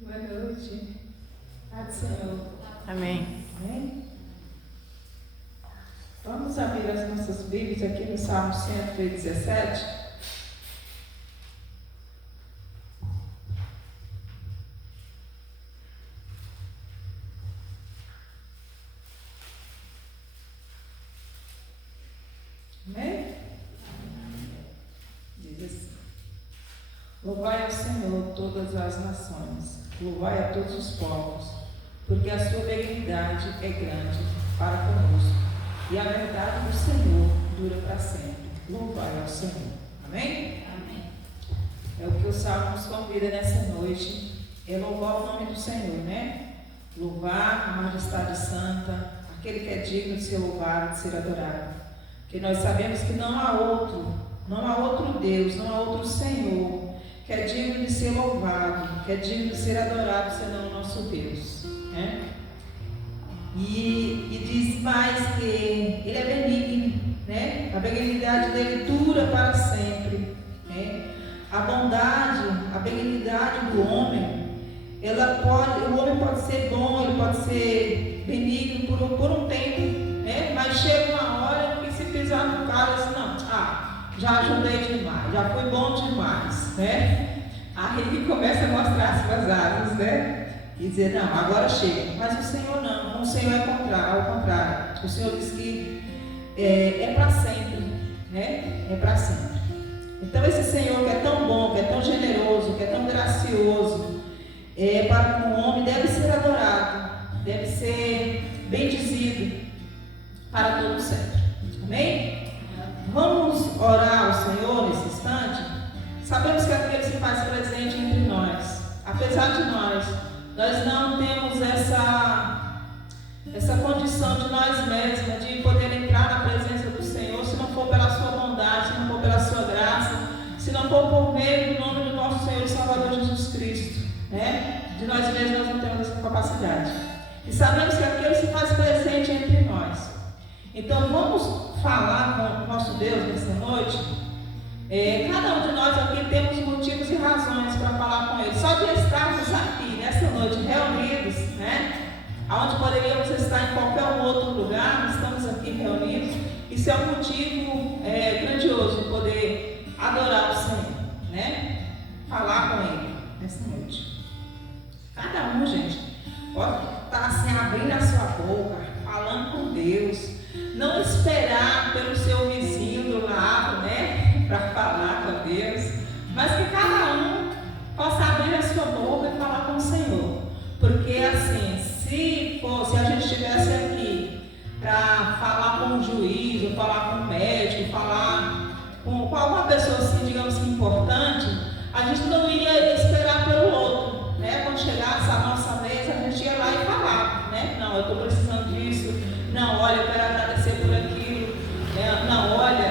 Boa noite. Paz do Senhor. Amém. Amém? Vamos abrir as nossas Bíblias aqui no Salmo 117. Amém? Diz assim: Louvai ao Senhor todas as nações, louvai a todos os povos, porque a sua benignidade é grande para conosco, e a verdade do Senhor dura para sempre. Louvai ao Senhor. Amém? Amém. É o que o Salmo nos convida nessa noite, é louvar o nome do Senhor, né? Louvar a majestade santa, aquele que é digno de ser louvado, de ser adorado. Porque nós sabemos que não há outro Deus, não há outro Senhor que é digno de ser louvado, que é digno de ser adorado, senão o nosso Deus, né? E diz mais que Ele é benigno, né? A benignidade dele dura para sempre, né? A bondade, a benignidade do homem, o homem pode ser bom, ele pode ser benigno por um tempo, né? Mas chega uma hora que se pisar no cara, assim, não, já ajudei demais, já foi bom demais, né? Aí ele começa a mostrar as suas asas, né? E dizer, não, agora chega. Mas o Senhor não, o Senhor é ao contrário. O Senhor diz que é para sempre, né? É para sempre. Então esse Senhor que é tão bom, que é tão generoso, que é tão gracioso, para com o homem, deve ser adorado, deve ser bendizido para todo sempre. Amém? Vamos orar ao Senhor nesse instante. Sabemos que aquele se faz presente entre nós. Apesar de nós não temos essa condição de nós mesmos, de poder entrar na presença do Senhor, se não for pela sua bondade, se não for pela sua graça, se não for por meio do nome do nosso Senhor e Salvador Jesus Cristo, né? De nós mesmos nós não temos essa capacidade. E sabemos que aquele se faz presente entre nós. Então vamos falar com o nosso Deus nessa noite. Cada um de nós aqui temos motivos e razões para falar com Ele. Só de estarmos aqui nessa noite reunidos, né? Onde poderíamos estar em qualquer outro lugar, nós estamos aqui reunidos. Isso é um motivo grandioso de poder adorar o Senhor, né? Falar com Ele nessa noite. Cada um, gente, pode estar assim abrindo a sua boca, falando com Deus. Não esperar pelo seu vizinho do lado, né? Para falar com Deus. Mas que cada um possa abrir a sua boca e falar com o Senhor. Porque assim, se a gente estivesse aqui para falar com um juiz, ou falar com um médico, falar com alguma pessoa assim, digamos que importante, a gente não ia esperar pelo outro, né? Quando chegasse a nossa vez, a gente ia lá e falava, né? Não, eu estou precisando disso. Não, olha, eu quero agradecer por aquilo. Não, olha,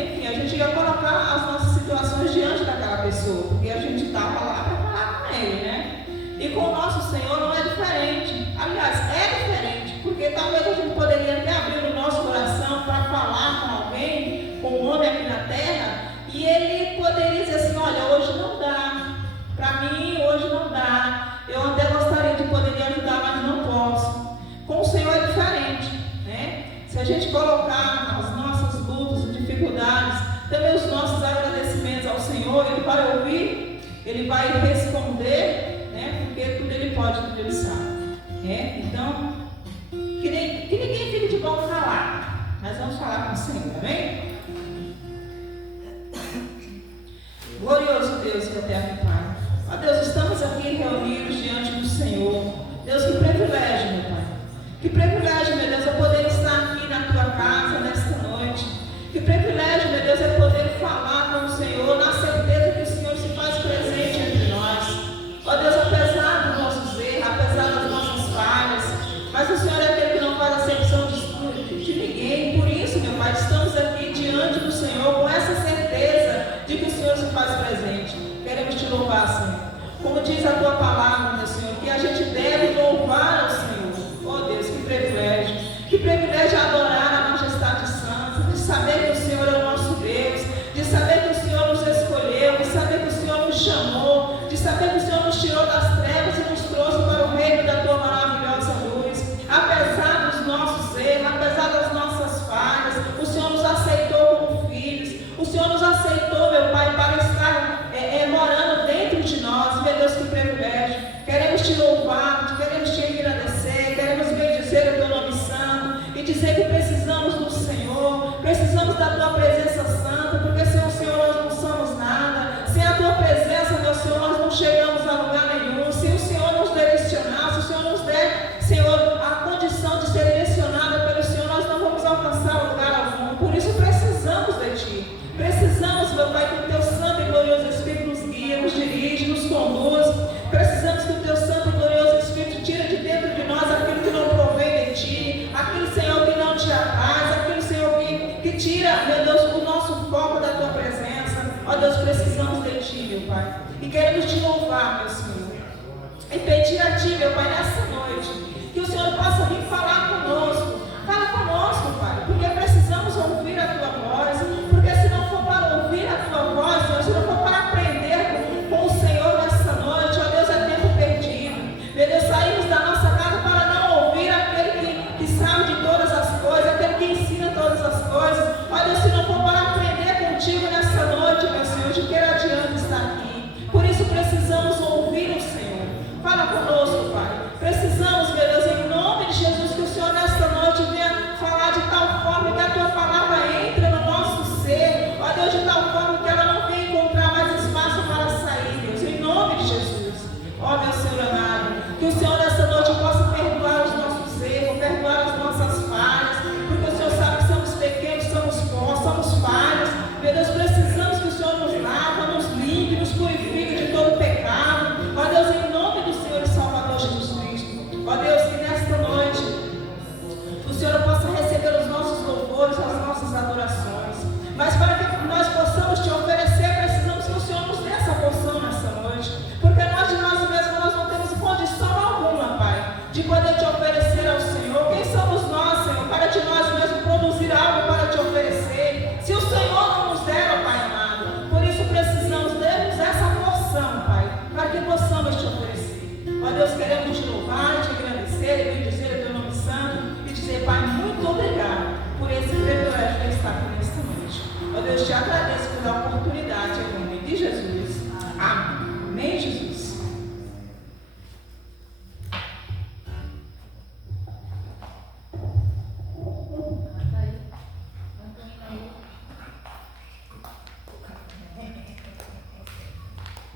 enfim, a gente ia colocar as nossas situações diante daquela pessoa, porque a gente estava lá para falar com ele, né? E com o nosso Senhor não é diferente. Aliás, é diferente, porque talvez a gente poderia até abrir o nosso coração para falar com alguém, com um homem aqui na terra, e ele poderia dizer assim, olha, hoje não dá, para mim hoje não dá, eu até gostaria de poder ajudar, mas não posso. Com o Senhor é diferente, né? Se a gente colocar as nossas lutas e dificuldades, também os nossos agradecimentos ao Senhor, Ele vai ouvir, Ele vai responder, né? Porque tudo Ele pode, tudo Ele sabe, né? Então, que ninguém fique de boca calada, mas vamos falar com o Senhor, amém? Glorioso Deus e eterno Pai, ó Deus, estamos aqui reunidos diante do Senhor. Deus, que privilégio, meu Pai. Que privilégio, meu Deus, é poder estar aqui na Tua casa nesta noite. Que privilégio, meu Deus, é poder falar com o Senhor, na certeza que o Senhor se faz presente entre nós. Ó Deus, apesar dos nossos erros, apesar das nossas falhas, mas o Senhor é aquele que não faz acepção de ninguém. Por isso, meu Pai, estamos aqui diante do Senhor com essa certeza de que o Senhor se faz presente. Queremos Te louvar, Senhor. Como diz a Tua palavra, meu Senhor, que a gente deve louvar ao Senhor. Oh Deus, que privilégio. Que privilégio adorar a majestade santa, de saber que o Senhor é o nosso Deus, de saber que o Senhor nos escolheu, de saber que o Senhor nos chamou, de saber que o Senhor nos tirou das trevas e nos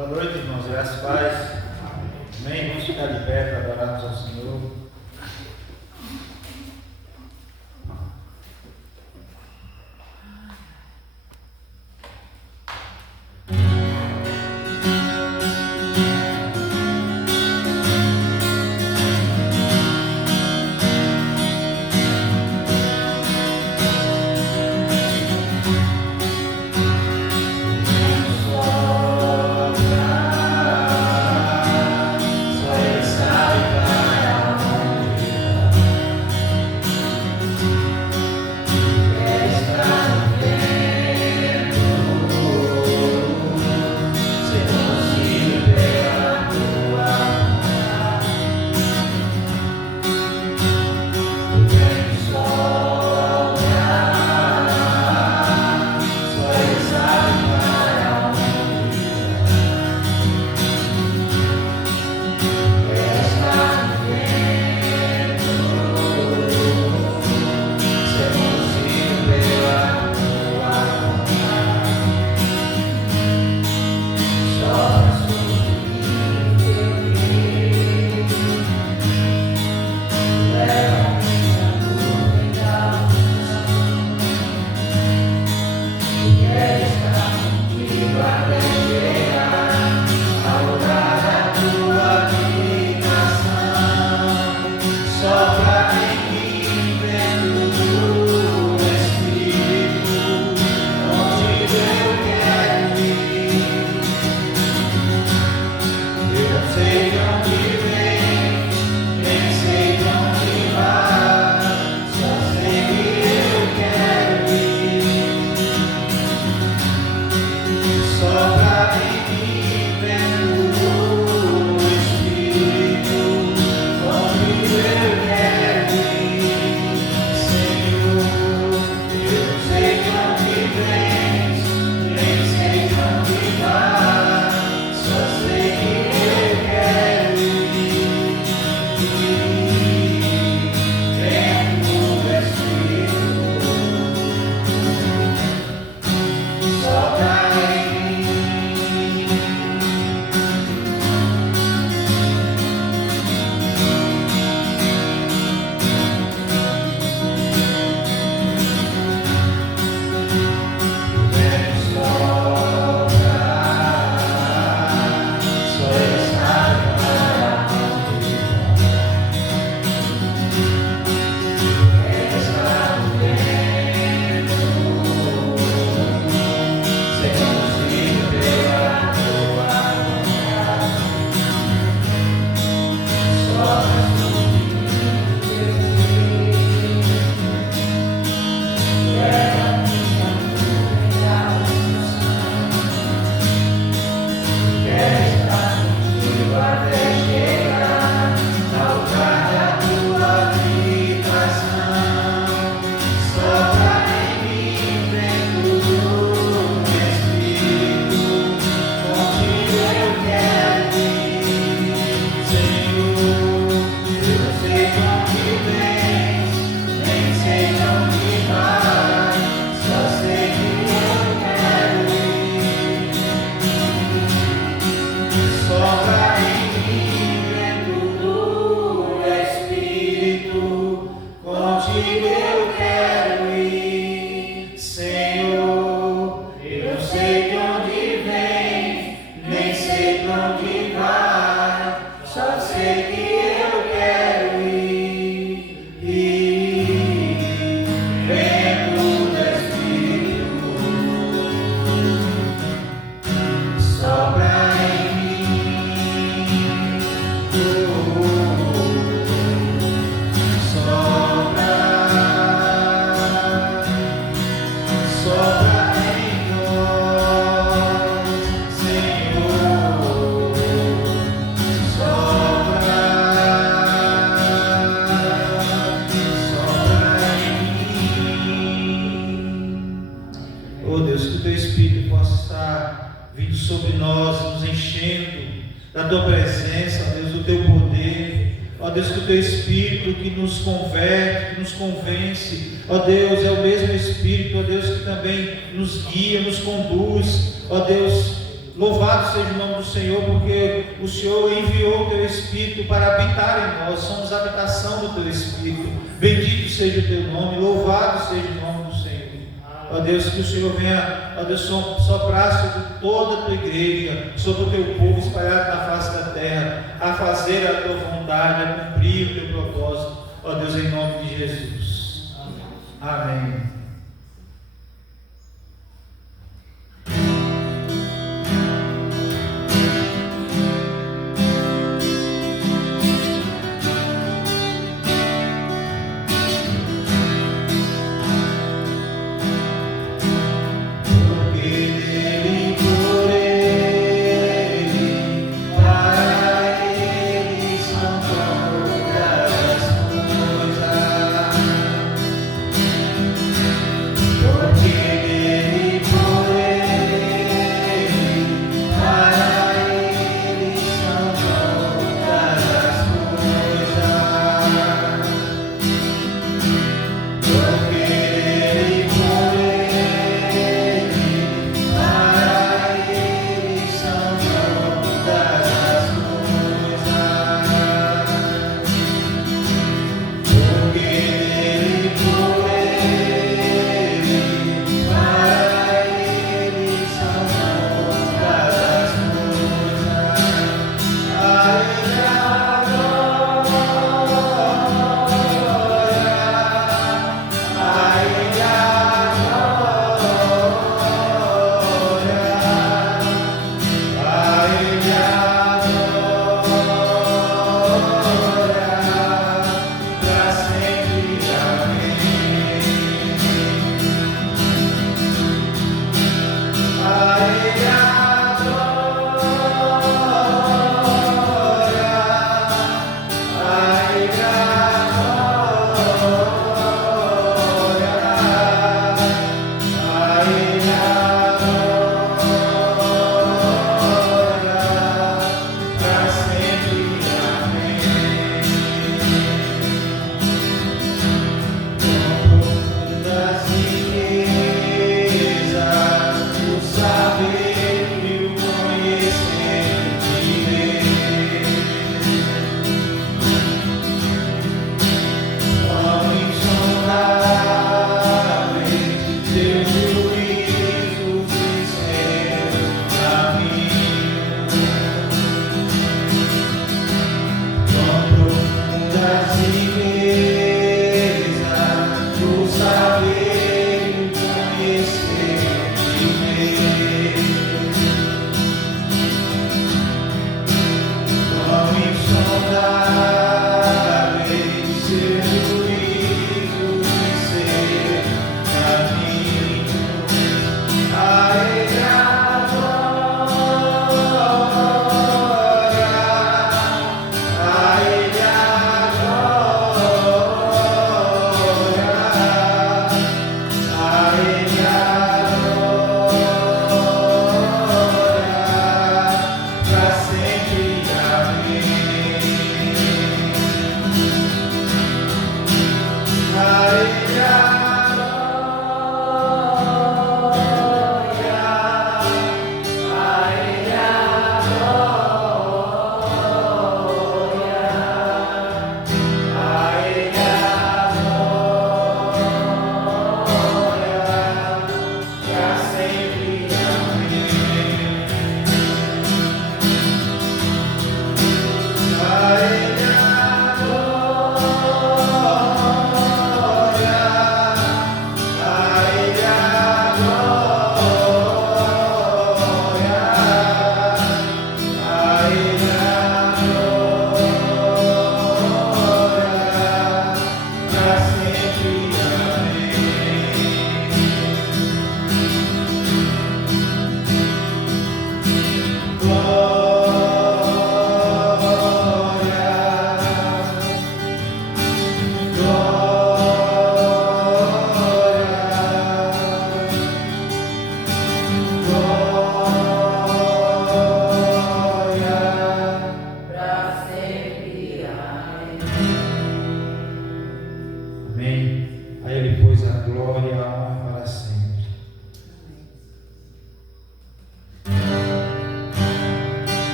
Boa noite, irmãos. Graças a paz. Amém. Vamos ficar de pé para adorarmos ao Senhor. da Tua presença, ó Deus, do Teu poder, ó Deus, que o Teu Espírito que nos converte, que nos convence, ó Deus, é o mesmo Espírito, ó Deus, que também nos guia, nos conduz, ó Deus, Louvado seja o nome do Senhor, porque o Senhor enviou o Teu Espírito para habitar em nós, somos a habitação do Teu Espírito. Bendito seja o Teu nome, louvado seja o nome do Senhor. Ó Deus, que o Senhor venha, ó Deus, soprar sobre toda a Tua igreja, sobre o Teu povo espalhado na face da terra, a fazer a Tua vontade, a cumprir o Teu propósito. Ó Deus, em nome de Jesus. Amém.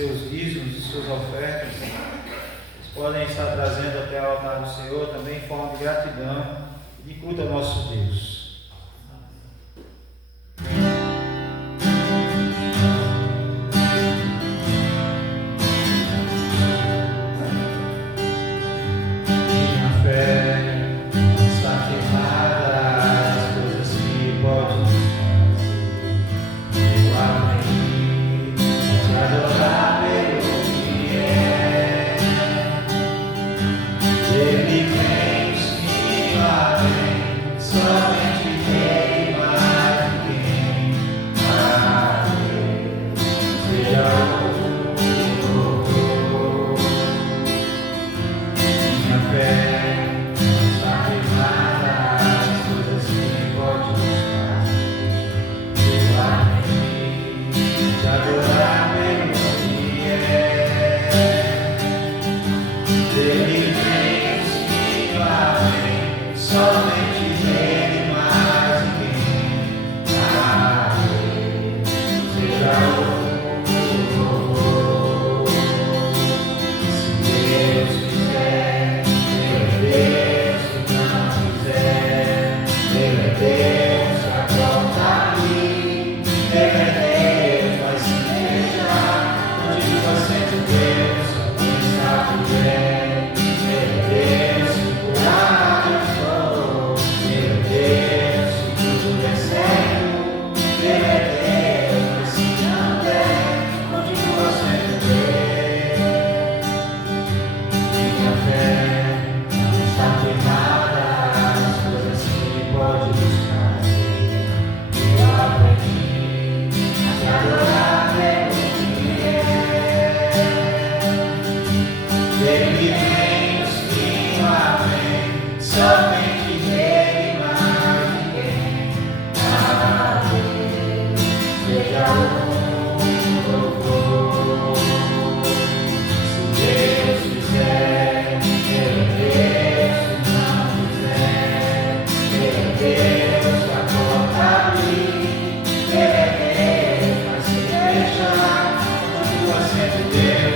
seus dízimos e suas ofertas, vocês podem estar trazendo até o altar do Senhor também em forma de gratidão e de culto ao nosso Deus. Somente Ele vem, os que amém, somente Ele, mais ninguém. A Deus seja o louvor. Se Deus fizer, Ele é Deus, se não fizer, Ele é Deus, a porta abrir, Ele é Deus, mas se fechar, continua sendo Deus.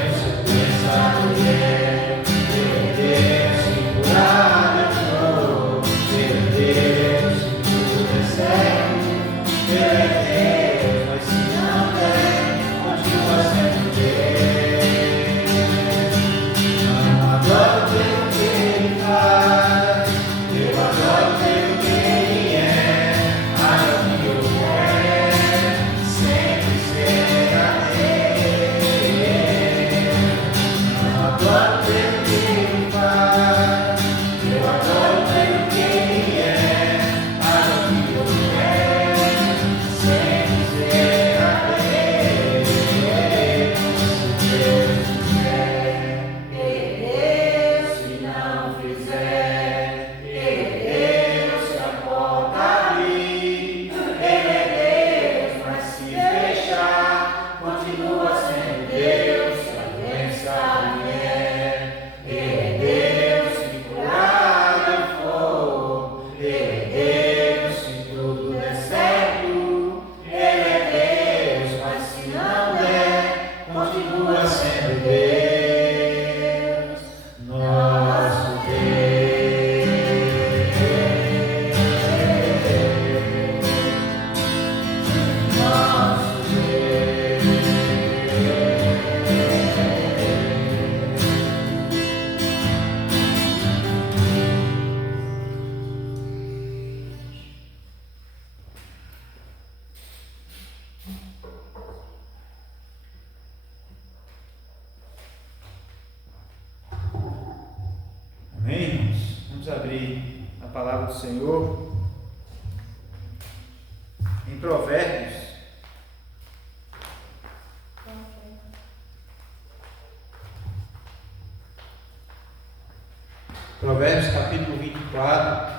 Amém, irmãos? Vamos abrir a palavra do Senhor em Provérbios. Provérbios capítulo 24.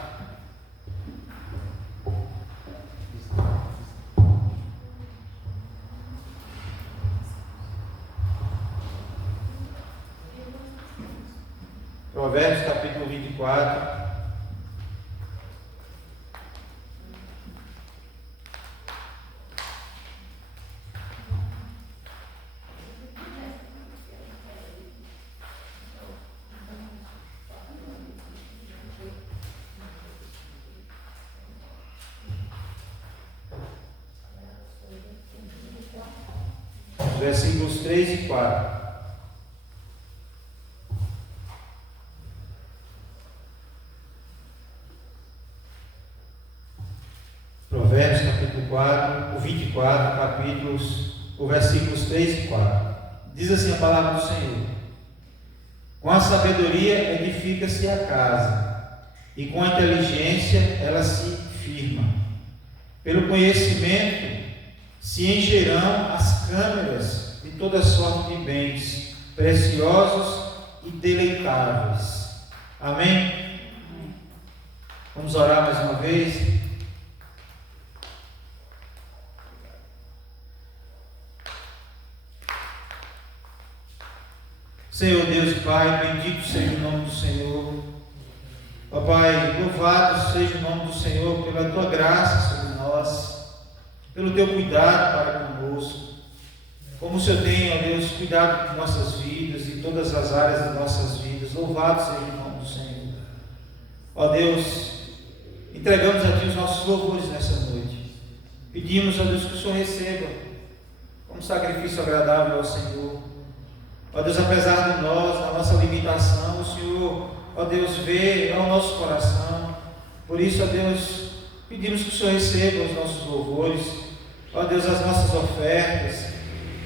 Provérbios capítulo 24. Versículos 3 e 4. Provérbios capítulo 4, o 24, o versículos 3 e 4. Diz assim a palavra do Senhor: com a sabedoria edifica-se a casa, e com a inteligência ela se firma. Pelo conhecimento se encherão as câmeras de toda sorte de bens preciosos e deleitáveis. Amém? Vamos orar mais uma vez. Senhor Deus e Pai, bendito seja o nome do Senhor. Ó Pai, louvado seja o nome do Senhor pela Tua graça sobre nós, pelo Teu cuidado para conosco. Como o Senhor tem, ó Deus, cuidado de nossas vidas e todas as áreas das nossas vidas. Louvado seja o nome do Senhor. Ó Deus, entregamos a Ti os nossos louvores nessa noite. Pedimos, ó Deus, que o Senhor receba como sacrifício agradável ao Senhor. Ó Deus, apesar de nós, da nossa limitação, o Senhor, ó Deus, vê ao nosso coração. Por isso, ó Deus, pedimos que o Senhor receba os nossos louvores, ó Deus, as nossas ofertas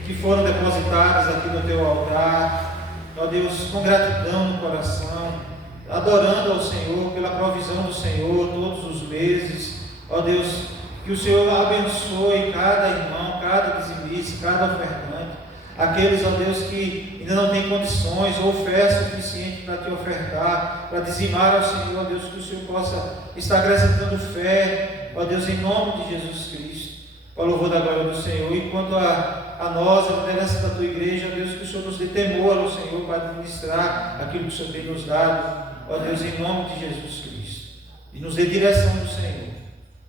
que foram depositadas aqui no Teu altar, ó Deus, com gratidão no coração, adorando ao Senhor pela provisão do Senhor todos os meses. Ó Deus, que o Senhor abençoe cada irmão, cada dizimista, cada ofertante, aqueles, ó Deus, que ainda não têm condições ou fé suficiente para te ofertar, para dizimar ao Senhor, ó Deus, que o Senhor possa estar acrescentando fé, ó Deus, em nome de Jesus Cristo, para o louvor da glória do Senhor. E quanto a nós, a liderança da tua igreja, ó Deus, que o Senhor nos dê temor ao Senhor para administrar aquilo que o Senhor tem nos dado, ó Deus, em nome de Jesus Cristo, e nos dê direção do Senhor,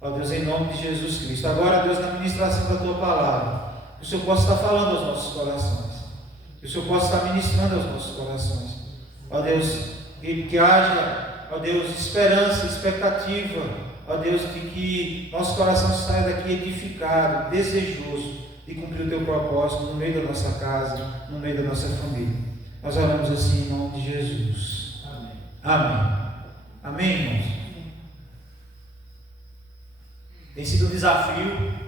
ó Deus, em nome de Jesus Cristo. Agora, Deus, na ministração da tua palavra, que o Senhor possa estar falando aos nossos corações, que o Senhor possa estar ministrando aos nossos corações, ó Deus, que haja, ó Deus, esperança, expectativa, ó Deus, de que nosso coração saia daqui edificado, desejoso de cumprir o teu propósito no meio da nossa casa, no meio da nossa família. Nós oramos assim em nome de Jesus. Amém. Amém, irmãos? Tem sido um desafio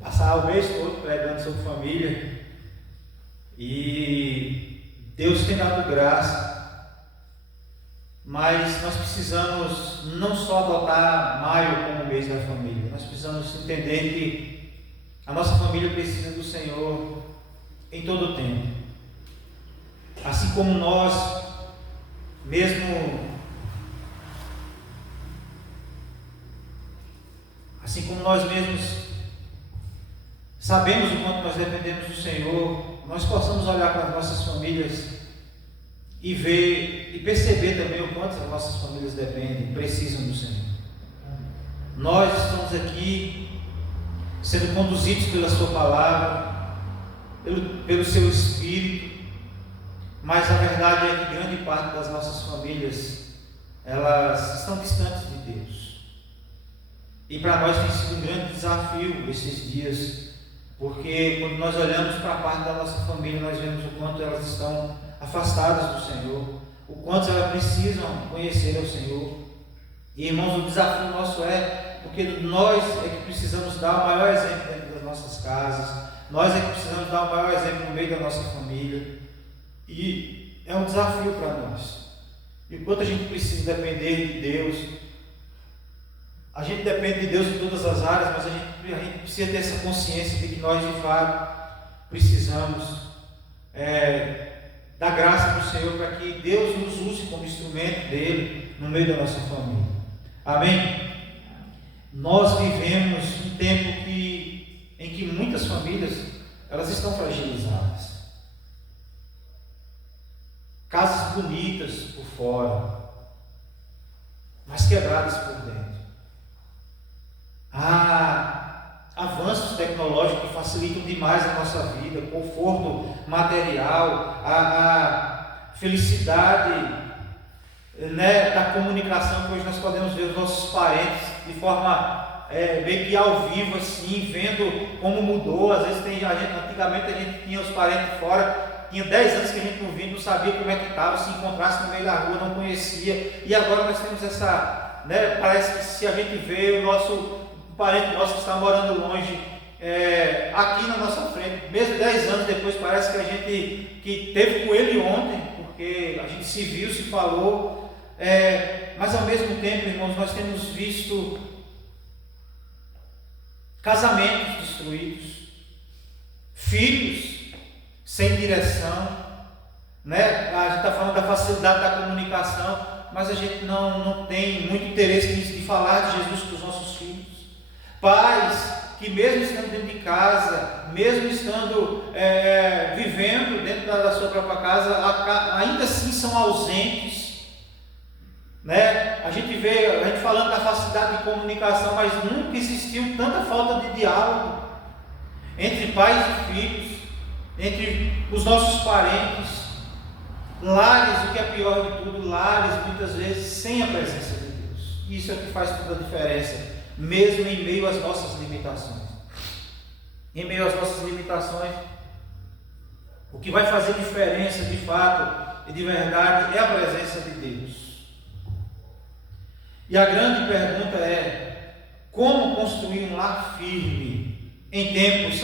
passar o mês todo pregando sobre família, e Deus tem dado graça, mas nós precisamos não só adotar maio como o mês da família, nós precisamos entender que a nossa família precisa do Senhor em todo o tempo, assim como nós mesmos sabemos o quanto nós dependemos do Senhor, nós possamos olhar para as nossas famílias e ver e perceber também o quanto as nossas famílias dependem, precisam do Senhor. Nós estamos aqui sendo conduzidos pela sua palavra, pelo seu Espírito, mas a verdade é que grande parte das nossas famílias, elas estão distantes de Deus. E para nós tem sido um grande desafio esses dias, porque quando nós olhamos para a parte da nossa família, nós vemos o quanto elas estão afastadas do Senhor, o quanto elas precisam conhecer ao Senhor. E, irmãos, o desafio nosso porque nós é que precisamos dar o maior exemplo dentro das nossas casas, nós é que precisamos dar o maior exemplo no meio da nossa família, e é um desafio para nós. Enquanto a gente precisa depender de Deus, a gente depende de Deus em todas as áreas, mas a gente precisa ter essa consciência de que nós, de fato, precisamos da graça do Senhor para que Deus nos use como instrumento dele no meio da nossa família. Amém? Nós vivemos um tempo em que muitas famílias elas estão fragilizadas. Casas bonitas por fora, mas quebradas por dentro. Há avanços tecnológicos que facilitam demais a nossa vida, conforto material, a felicidade, da comunicação, que hoje nós podemos ver os nossos parentes de forma meio que ao vivo, assim, vendo como mudou. Às vezes antigamente a gente tinha os parentes fora, tinha 10 anos que a gente não via, não sabia como é que estava, se encontrasse no meio da rua, não conhecia, e agora nós temos essa, parece que se a gente vê um parente nosso que está morando longe, aqui na nossa frente, mesmo 10 anos depois, parece que a gente que teve com ele ontem, porque a gente se viu, se falou, mas ao mesmo tempo, irmãos, nós temos visto casamentos destruídos, filhos sem direção, A gente está falando da facilidade da comunicação, mas a gente não tem muito interesse de falar de Jesus para os nossos filhos. Pais que mesmo estando dentro de casa, mesmo estando vivendo dentro da sua própria casa, ainda assim são ausentes, A gente falando da facilidade de comunicação, mas nunca existiu tanta falta de diálogo entre pais e filhos, entre os nossos parentes, lares, o que é pior de tudo, lares muitas vezes sem a presença de Deus. Isso é o que faz toda a diferença, mesmo em meio às nossas limitações. Em meio às nossas limitações, o que vai fazer diferença de fato e de verdade é a presença de Deus. E a grande pergunta é: como construir um lar firme em tempos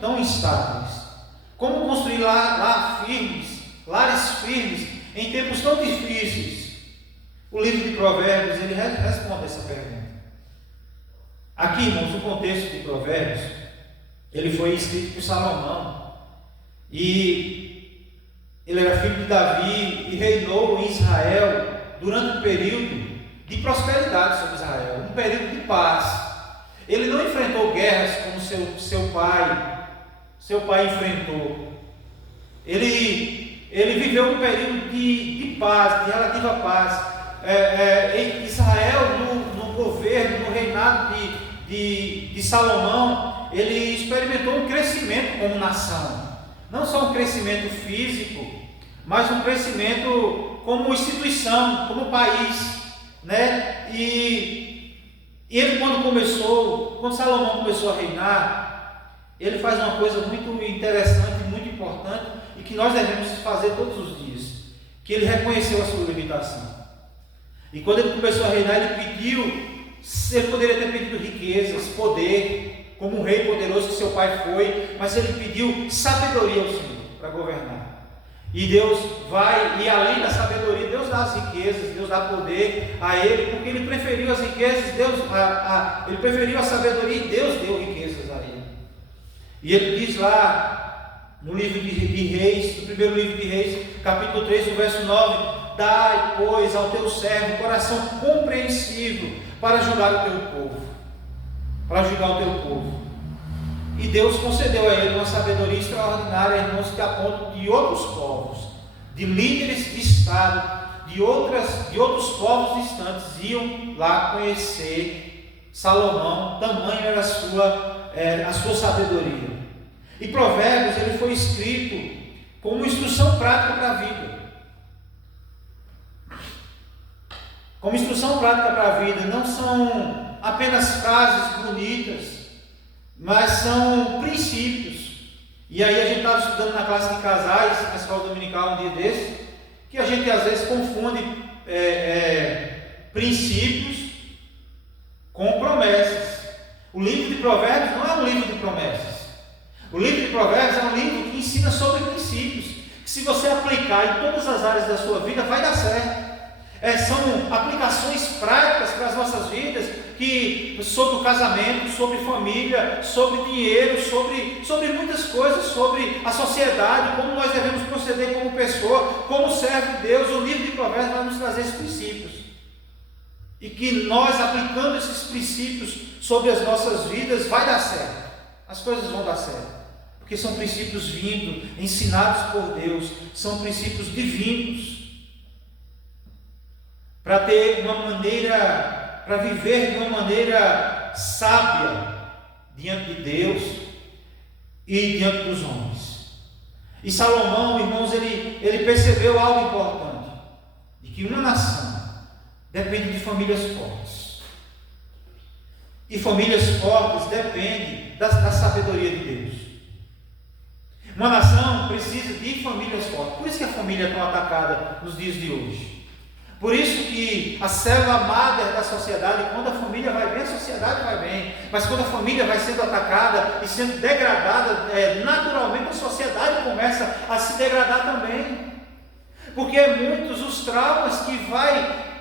tão instáveis? Como construir lares firmes em tempos tão difíceis? O livro de Provérbios, ele responde essa pergunta. Aqui, irmãos, o contexto de Provérbios, ele foi escrito por Salomão. E ele era filho de Davi e reinou em Israel durante um período de prosperidade sobre Israel, um período de paz. Ele não enfrentou guerras como seu pai enfrentou. Ele viveu um período de paz, de relativa paz. Em Israel, no governo, no reinado de Salomão, ele experimentou um crescimento como nação. Não só um crescimento físico, mas um crescimento como instituição, como país, né? E ele quando Salomão começou a reinar, ele faz uma coisa muito interessante, muito importante, e que nós devemos fazer todos os dias, que ele reconheceu a sua limitação. E quando ele começou a reinar, ele poderia ter pedido riquezas, poder, como um rei poderoso que seu pai foi, mas ele pediu sabedoria ao Senhor para governar. E Deus vai, e além da sabedoria, Deus dá as riquezas, Deus dá poder a ele, porque ele preferiu as riquezas, ele preferiu a sabedoria e Deus deu riquezas a ele. E ele diz lá no livro de Reis, no primeiro livro de Reis, capítulo 3, no verso 9: dai, pois, ao teu servo coração compreensivo para julgar o teu povo. Para julgar o teu povo. E Deus concedeu a ele uma sabedoria extraordinária, irmãos, que a ponto de outros povos, de líderes de Estado, de outros povos distantes, iam lá conhecer Salomão, tamanha era a sua sabedoria. E Provérbios, ele foi escrito como instrução prática para a vida. Como instrução prática para a vida, não são apenas frases bonitas, mas são princípios. E aí a gente estava estudando na classe de casais, na escola dominical, um dia desse, que a gente às vezes confunde princípios com promessas. O livro de Provérbios não é um livro de promessas. O livro de Provérbios é um livro que ensina sobre princípios, que se você aplicar em todas as áreas da sua vida, vai dar certo. São aplicações práticas para as nossas vidas, sobre o casamento, sobre família, sobre dinheiro, sobre muitas coisas, sobre a sociedade, como nós devemos proceder como pessoa, como servo de Deus. O livro de Provérbios vai nos trazer esses princípios. E que nós, aplicando esses princípios sobre as nossas vidas, vai dar certo. As coisas vão dar certo. Porque são princípios vindos, ensinados por Deus, são princípios divinos. Para viver de uma maneira sábia diante de Deus e diante dos homens. E Salomão, irmãos, ele percebeu algo importante, de que uma nação depende de famílias fortes. E famílias fortes dependem da sabedoria de Deus. Uma nação precisa de famílias fortes. Por isso que a família é tão atacada nos dias de hoje. Por isso que a célula madre da sociedade, quando a família vai bem, a sociedade vai bem. Mas quando a família vai sendo atacada e sendo degradada, naturalmente a sociedade começa a se degradar também. Porque é muitos os traumas que vai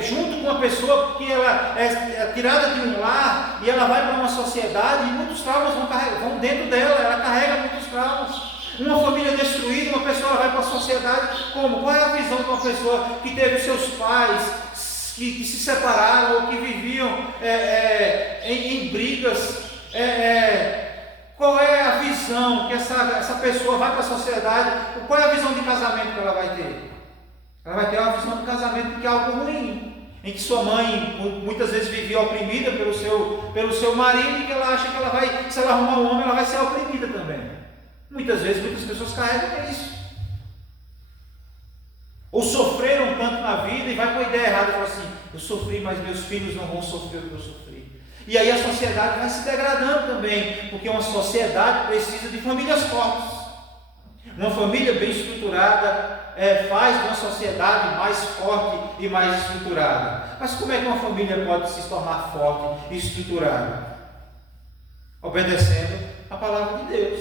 junto com a pessoa, porque ela é tirada de um lar e ela vai para uma sociedade e muitos traumas vão dentro dela, ela carrega muitos traumas. Uma família destruída, uma pessoa vai para a sociedade como? Qual é a visão de uma pessoa que teve os seus pais que se separaram ou que viviam em brigas? Qual é a visão que essa pessoa vai para a sociedade? Qual é a visão de casamento que ela vai ter? Ela vai ter uma visão de casamento que é algo ruim, em que sua mãe muitas vezes vivia oprimida pelo seu marido e que ela acha que ela vai, se ela arrumar um homem, ela vai ser oprimida também. Muitas vezes, muitas pessoas carregam isso. Ou sofreram tanto na vida e vai com a ideia errada e fala assim: eu sofri, mas meus filhos não vão sofrer o que eu sofri. E aí a sociedade vai se degradando também, porque uma sociedade precisa de famílias fortes. Uma família bem estruturada faz uma sociedade mais forte e mais estruturada. Mas como é que uma família pode se tornar forte e estruturada? Obedecendo a palavra de Deus,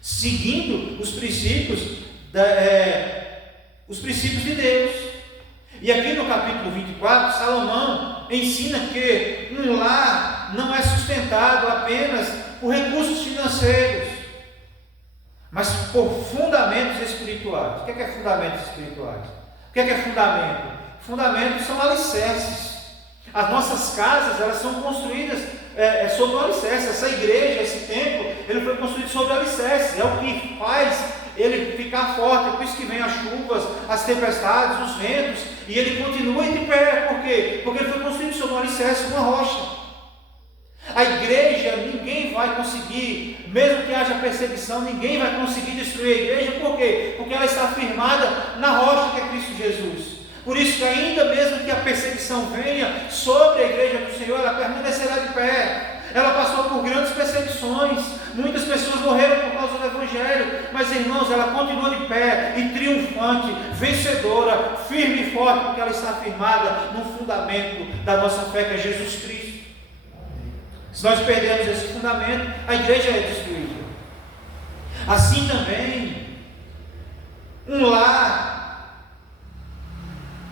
seguindo os princípios de Deus. E aqui no capítulo 24, Salomão ensina que um lar não é sustentado apenas por recursos financeiros. mas por fundamentos espirituais. O que é fundamentos espirituais? O que é fundamento? Fundamentos são alicerces. As nossas casas, elas são construídas sobre o alicerce. Essa igreja, esse templo, ele foi construído sobre alicerces. É o que faz ele ficar forte. É por isso que vem as chuvas, as tempestades, os ventos, e ele continua de pé. Por quê? Porque ele foi construído sobre um alicerce, uma rocha. A igreja, ninguém vai conseguir, mesmo que haja perseguição, ninguém vai conseguir destruir a igreja. Por quê? Porque ela está firmada na rocha que é Cristo Jesus. Por isso que ainda mesmo que a perseguição venha sobre a igreja do Senhor, ela permanecerá de pé. Ela passou por grandes perseguições, muitas pessoas morreram por causa do Evangelho, mas irmãos, ela continua de pé e triunfante, vencedora, firme e forte, porque ela está firmada no fundamento da nossa fé, que é Jesus Cristo. Se nós perdermos esse fundamento, a igreja é destruída. Assim também, um lar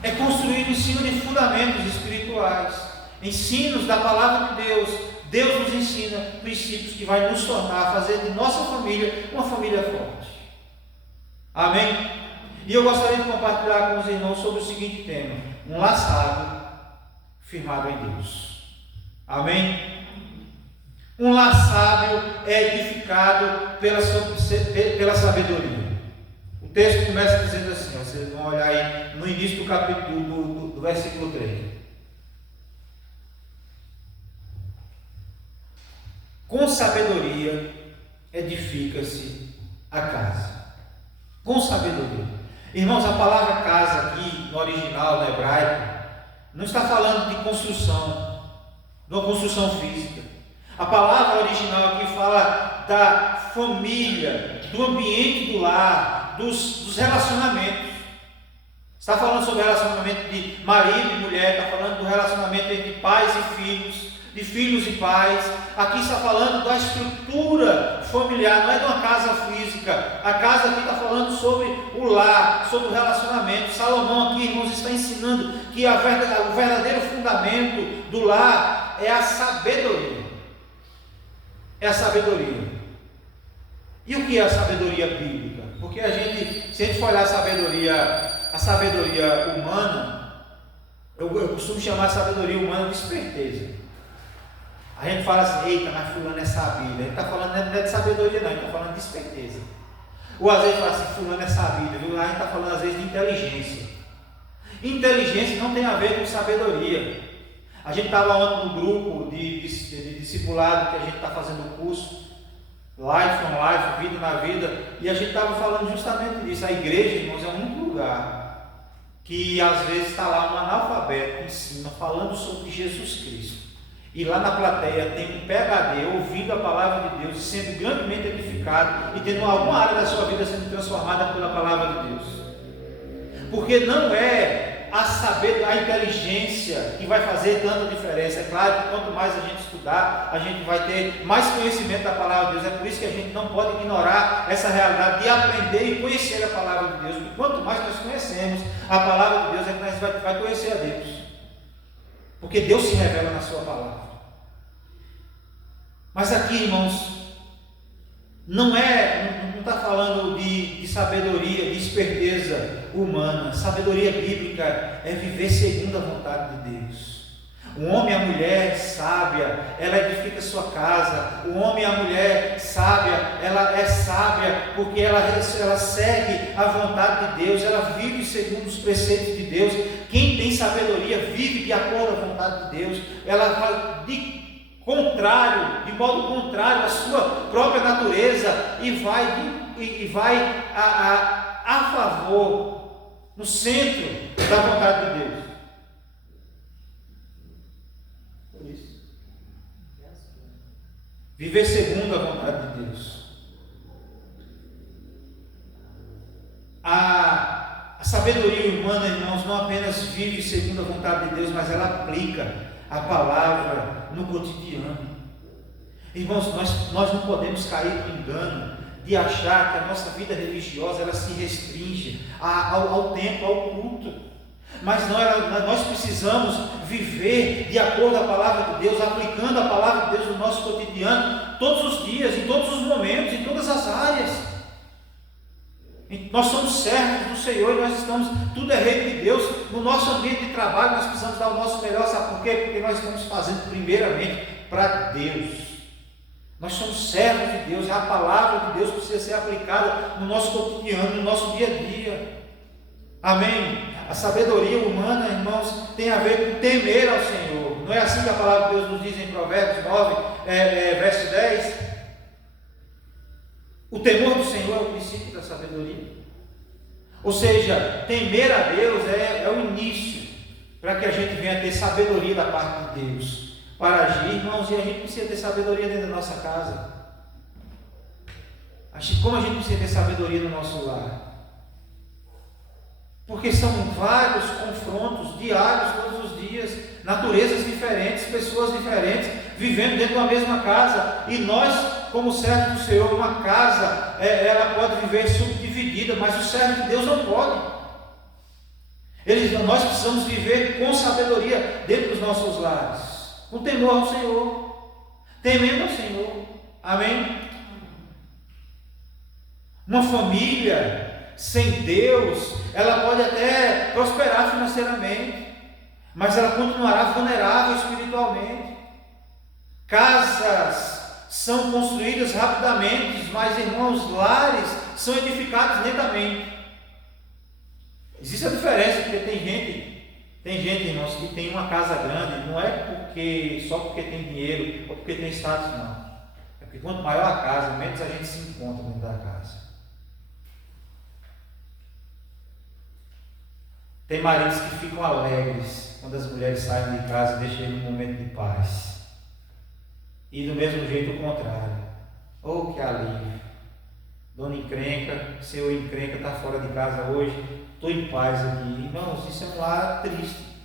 é construído em cima de fundamentos espirituais, ensinos da palavra de Deus. Deus nos ensina princípios que vai nos tornar, fazer de nossa família uma família forte. Amém? E eu gostaria de compartilhar com os irmãos sobre o seguinte tema: um lar sábio, firmado em Deus. Amém? Um lar sábio é edificado pela sabedoria. O texto começa dizendo assim, vocês vão olhar aí no início do capítulo, do versículo 3. Com sabedoria edifica-se a casa. Com sabedoria. Irmãos, a palavra casa aqui, no original, no hebraico, não está falando de construção, de uma construção física. A palavra original aqui fala da família, do ambiente do lar, dos relacionamentos. Está falando sobre o relacionamento de marido e mulher, está falando do relacionamento entre pais e filhos, de filhos e pais. Aqui está falando da estrutura familiar, não é de uma casa física. A casa aqui está falando sobre o lar, sobre o relacionamento. Salomão aqui, irmãos, está ensinando que o verdadeiro fundamento do lar é a sabedoria. É a sabedoria. E o que é a sabedoria bíblica? Porque se a gente for olhar a sabedoria humana, eu costumo chamar a sabedoria humana de esperteza. A gente fala assim, eita, mas fulano é sabido. A gente está falando não é de sabedoria não, a gente está falando de esperteza. Ou às vezes fala assim, fulano é sabido, viu? A gente está falando às vezes de inteligência. Inteligência não tem a ver com sabedoria. A gente estava ontem no grupo de discipulado que a gente está fazendo o curso, Life on Life, Vida na Vida, e a gente estava falando justamente disso. A igreja, irmãos, é o único lugar que às vezes está lá um analfabeto em cima, falando sobre Jesus Cristo. E lá na plateia tem um PhD ouvindo a palavra de Deus e sendo grandemente edificado e tendo alguma área da sua vida sendo transformada pela palavra de Deus. Porque não é a inteligência que vai fazer tanta diferença. É claro que quanto mais a gente estudar, a gente vai ter mais conhecimento da palavra de Deus. É por isso que a gente não pode ignorar essa realidade de aprender e conhecer a palavra de Deus. Porque quanto mais nós conhecemos a palavra de Deus, é que nós vai conhecer a Deus. Porque Deus se revela na sua palavra. Mas aqui, irmãos, não está falando de sabedoria, de esperteza humana. Sabedoria bíblica é viver segundo a vontade de Deus. O homem e a mulher sábia, ela edifica sua casa. O homem e a mulher sábia, ela é sábia porque ela segue a vontade de Deus, ela vive segundo os preceitos de Deus. Quem tem sabedoria vive de acordo com a vontade de Deus. Ela vai de modo contrário à sua própria natureza e vai a favor, no centro da vontade de Deus. Por isso, viver segundo a vontade de Deus. A sabedoria humana, irmãos, não apenas vive segundo a vontade de Deus, mas ela aplica a palavra no cotidiano. Irmãos, nós não podemos cair no engano de achar que a nossa vida religiosa ela se restringe ao tempo, ao culto. Mas não, nós precisamos viver de acordo com a palavra de Deus, aplicando a palavra de Deus no nosso cotidiano, todos os dias, em todos os momentos, em todas as áreas. Nós somos servos do Senhor e nós estamos, tudo é reino de Deus. No nosso ambiente de trabalho nós precisamos dar o nosso melhor, sabe por quê? Porque nós estamos fazendo primeiramente para Deus. Nós somos servos de Deus, a palavra de Deus precisa ser aplicada no nosso cotidiano, no nosso dia a dia. Amém? A sabedoria humana, irmãos, tem a ver com temer ao Senhor. Não é assim que a palavra de Deus nos diz em Provérbios 9, verso 10? O temor do Senhor é o princípio da sabedoria. Ou seja, temer a Deus é o início para que a gente venha ter sabedoria da parte de Deus para agir, irmãos. E a gente precisa ter sabedoria dentro da nossa casa. Como a gente precisa ter sabedoria no nosso lar? Porque são vários confrontos diários, todos os dias, naturezas diferentes, pessoas diferentes, vivendo dentro da mesma casa. E nós, como servos do Senhor, uma casa, ela pode viver subdividida, mas o servo de Deus não pode. Nós precisamos viver com sabedoria dentro dos nossos lares, com temor ao Senhor, temendo ao Senhor. Amém? Uma família sem Deus, ela pode até prosperar financeiramente, mas ela continuará vulnerável espiritualmente. Casas são construídas rapidamente, mas, irmãos, lares são edificados lentamente. Existe a diferença, porque tem gente, irmãos, que tem uma casa grande, não é só porque tem dinheiro ou porque tem status, não. É porque quanto maior a casa, menos a gente se encontra dentro da casa. Tem maridos que ficam alegres quando as mulheres saem de casa e deixam ele num momento de paz. E do mesmo jeito o contrário. Oh, que alívio! Dona encrenca, seu encrenca está fora de casa hoje, estou em paz aqui. Irmãos, isso é um lar triste.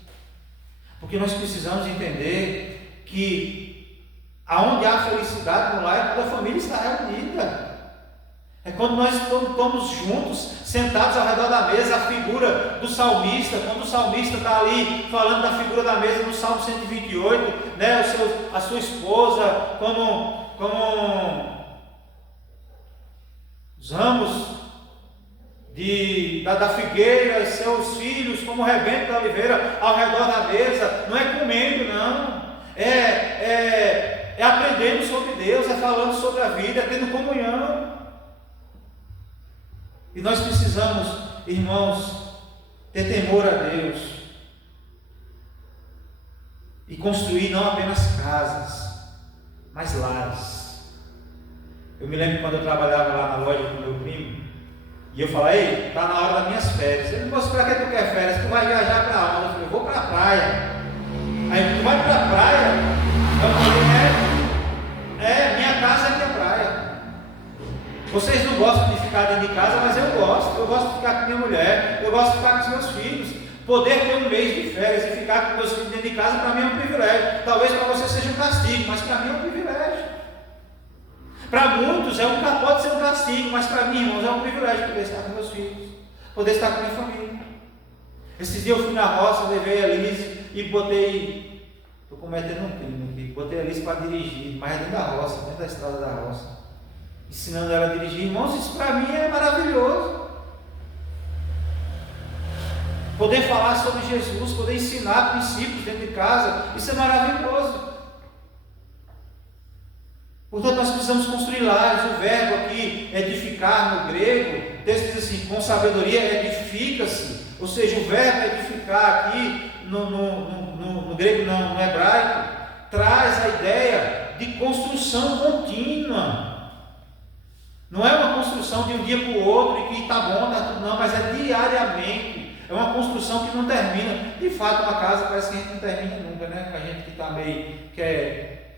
Porque nós precisamos entender que aonde há felicidade no lar é quando a família está reunida. É quando nós estamos juntos, sentados ao redor da mesa, a figura do salmista, quando o salmista está ali falando da figura da mesa no Salmo 128, né, a sua esposa, como os ramos da figueira, e seus filhos como rebento da oliveira ao redor da mesa. Não é comendo, não, é aprendendo sobre Deus, é falando sobre a vida, é tendo comunhão. E nós precisamos, irmãos, ter temor a Deus e construir não apenas casas, mas lares. Eu me lembro quando eu trabalhava lá na loja com meu primo, e eu falei: ei, está na hora das minhas férias. Ele me mostrou: para que tu quer férias? Tu vai viajar para onde? Eu falei: eu vou para a praia. Aí: tu vai para a praia? Eu falei: minha casa é minha praia. Vocês não gostam de ficar dentro de casa, mas eu gosto de ficar com minha mulher, eu gosto de ficar com os meus filhos. Poder ter um mês de férias e ficar com meus filhos dentro de casa, para mim é um privilégio. Talvez para você seja um castigo, mas para mim é um privilégio. Para muitos pode ser um castigo, mas para mim, irmãos, é um privilégio poder estar com meus filhos, poder estar com minha família. Esses dias eu fui na roça, levei a Liz e estou cometendo um crime aqui, botei a Liz para dirigir, mas dentro da roça, dentro da estrada da roça, ensinando ela a dirigir. Irmãos, isso para mim é maravilhoso. Poder falar sobre Jesus, poder ensinar princípios dentro de casa, isso é maravilhoso. Portanto, nós precisamos construir lares. O verbo aqui, edificar, no grego, o texto diz assim: com sabedoria edifica-se. Ou seja, o verbo edificar aqui, no grego, no hebraico, traz a ideia de construção contínua. Não é uma construção de um dia para o outro e que está bom, está tudo, não, mas é diariamente. É uma construção que não termina. De fato, uma casa parece que a gente não termina nunca, né? A gente que está meio,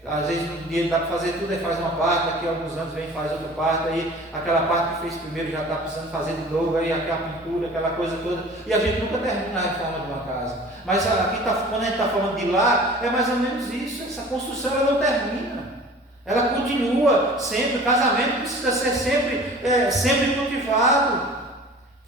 às vezes no dia dá para fazer tudo, aí faz uma parte, daqui a alguns anos vem e faz outra parte, aí aquela parte que fez primeiro já está precisando fazer de novo, aí aquela pintura, aquela coisa toda, e a gente nunca termina a reforma de uma casa. Mas aqui quando a gente está falando de lar, é mais ou menos isso. Essa construção ela não termina. Ela continua sempre. O casamento precisa ser sempre cultivado.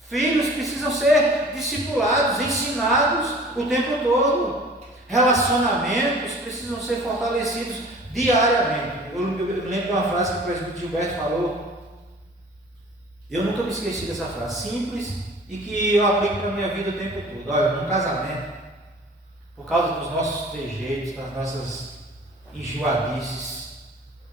Filhos precisam ser discipulados, ensinados o tempo todo. Relacionamentos precisam ser fortalecidos diariamente. Eu lembro de uma frase que o presbítero Gilberto falou, Eu nunca me esqueci dessa frase, simples e que eu aplico para a minha vida o tempo todo. Olha, num casamento, por causa dos nossos trejeitos, das nossas enjoadices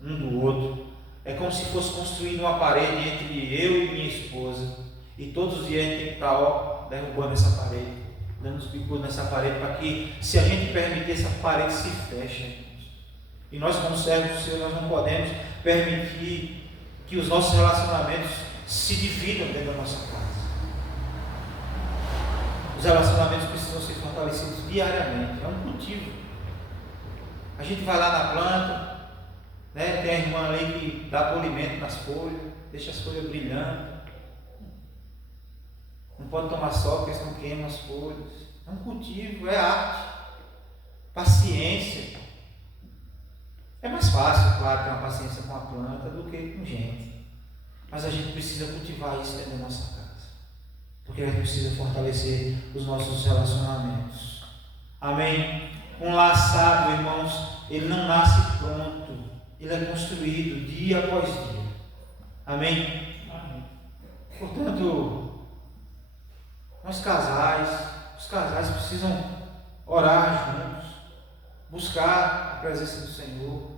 um do outro, é como se fosse construindo uma parede entre eu e minha esposa, e todos os dias a gente tem que estar derrubando essa parede, dando os bicos nessa parede, para que, se a gente permitir, essa parede se feche. E nós, como servos do Senhor, nós não podemos permitir que os nossos relacionamentos se dividam dentro da nossa casa. Os relacionamentos precisam ser fortalecidos diariamente, é um cultivo. A gente vai lá na planta, né? Tem a irmã ali que dá polimento nas folhas, deixa as folhas brilhando. Não pode tomar sol, porque senão queima as folhas. É um cultivo, é arte, paciência. É mais fácil, claro, ter uma paciência com a planta do que com gente. Mas a gente precisa cultivar isso dentro da nossa casa, porque a gente precisa fortalecer os nossos relacionamentos. Amém? Um lar sábio, irmãos, ele não nasce pronto, ele é construído dia após dia. Amém? Amém. Portanto, os casais precisam orar juntos, buscar a presença do Senhor,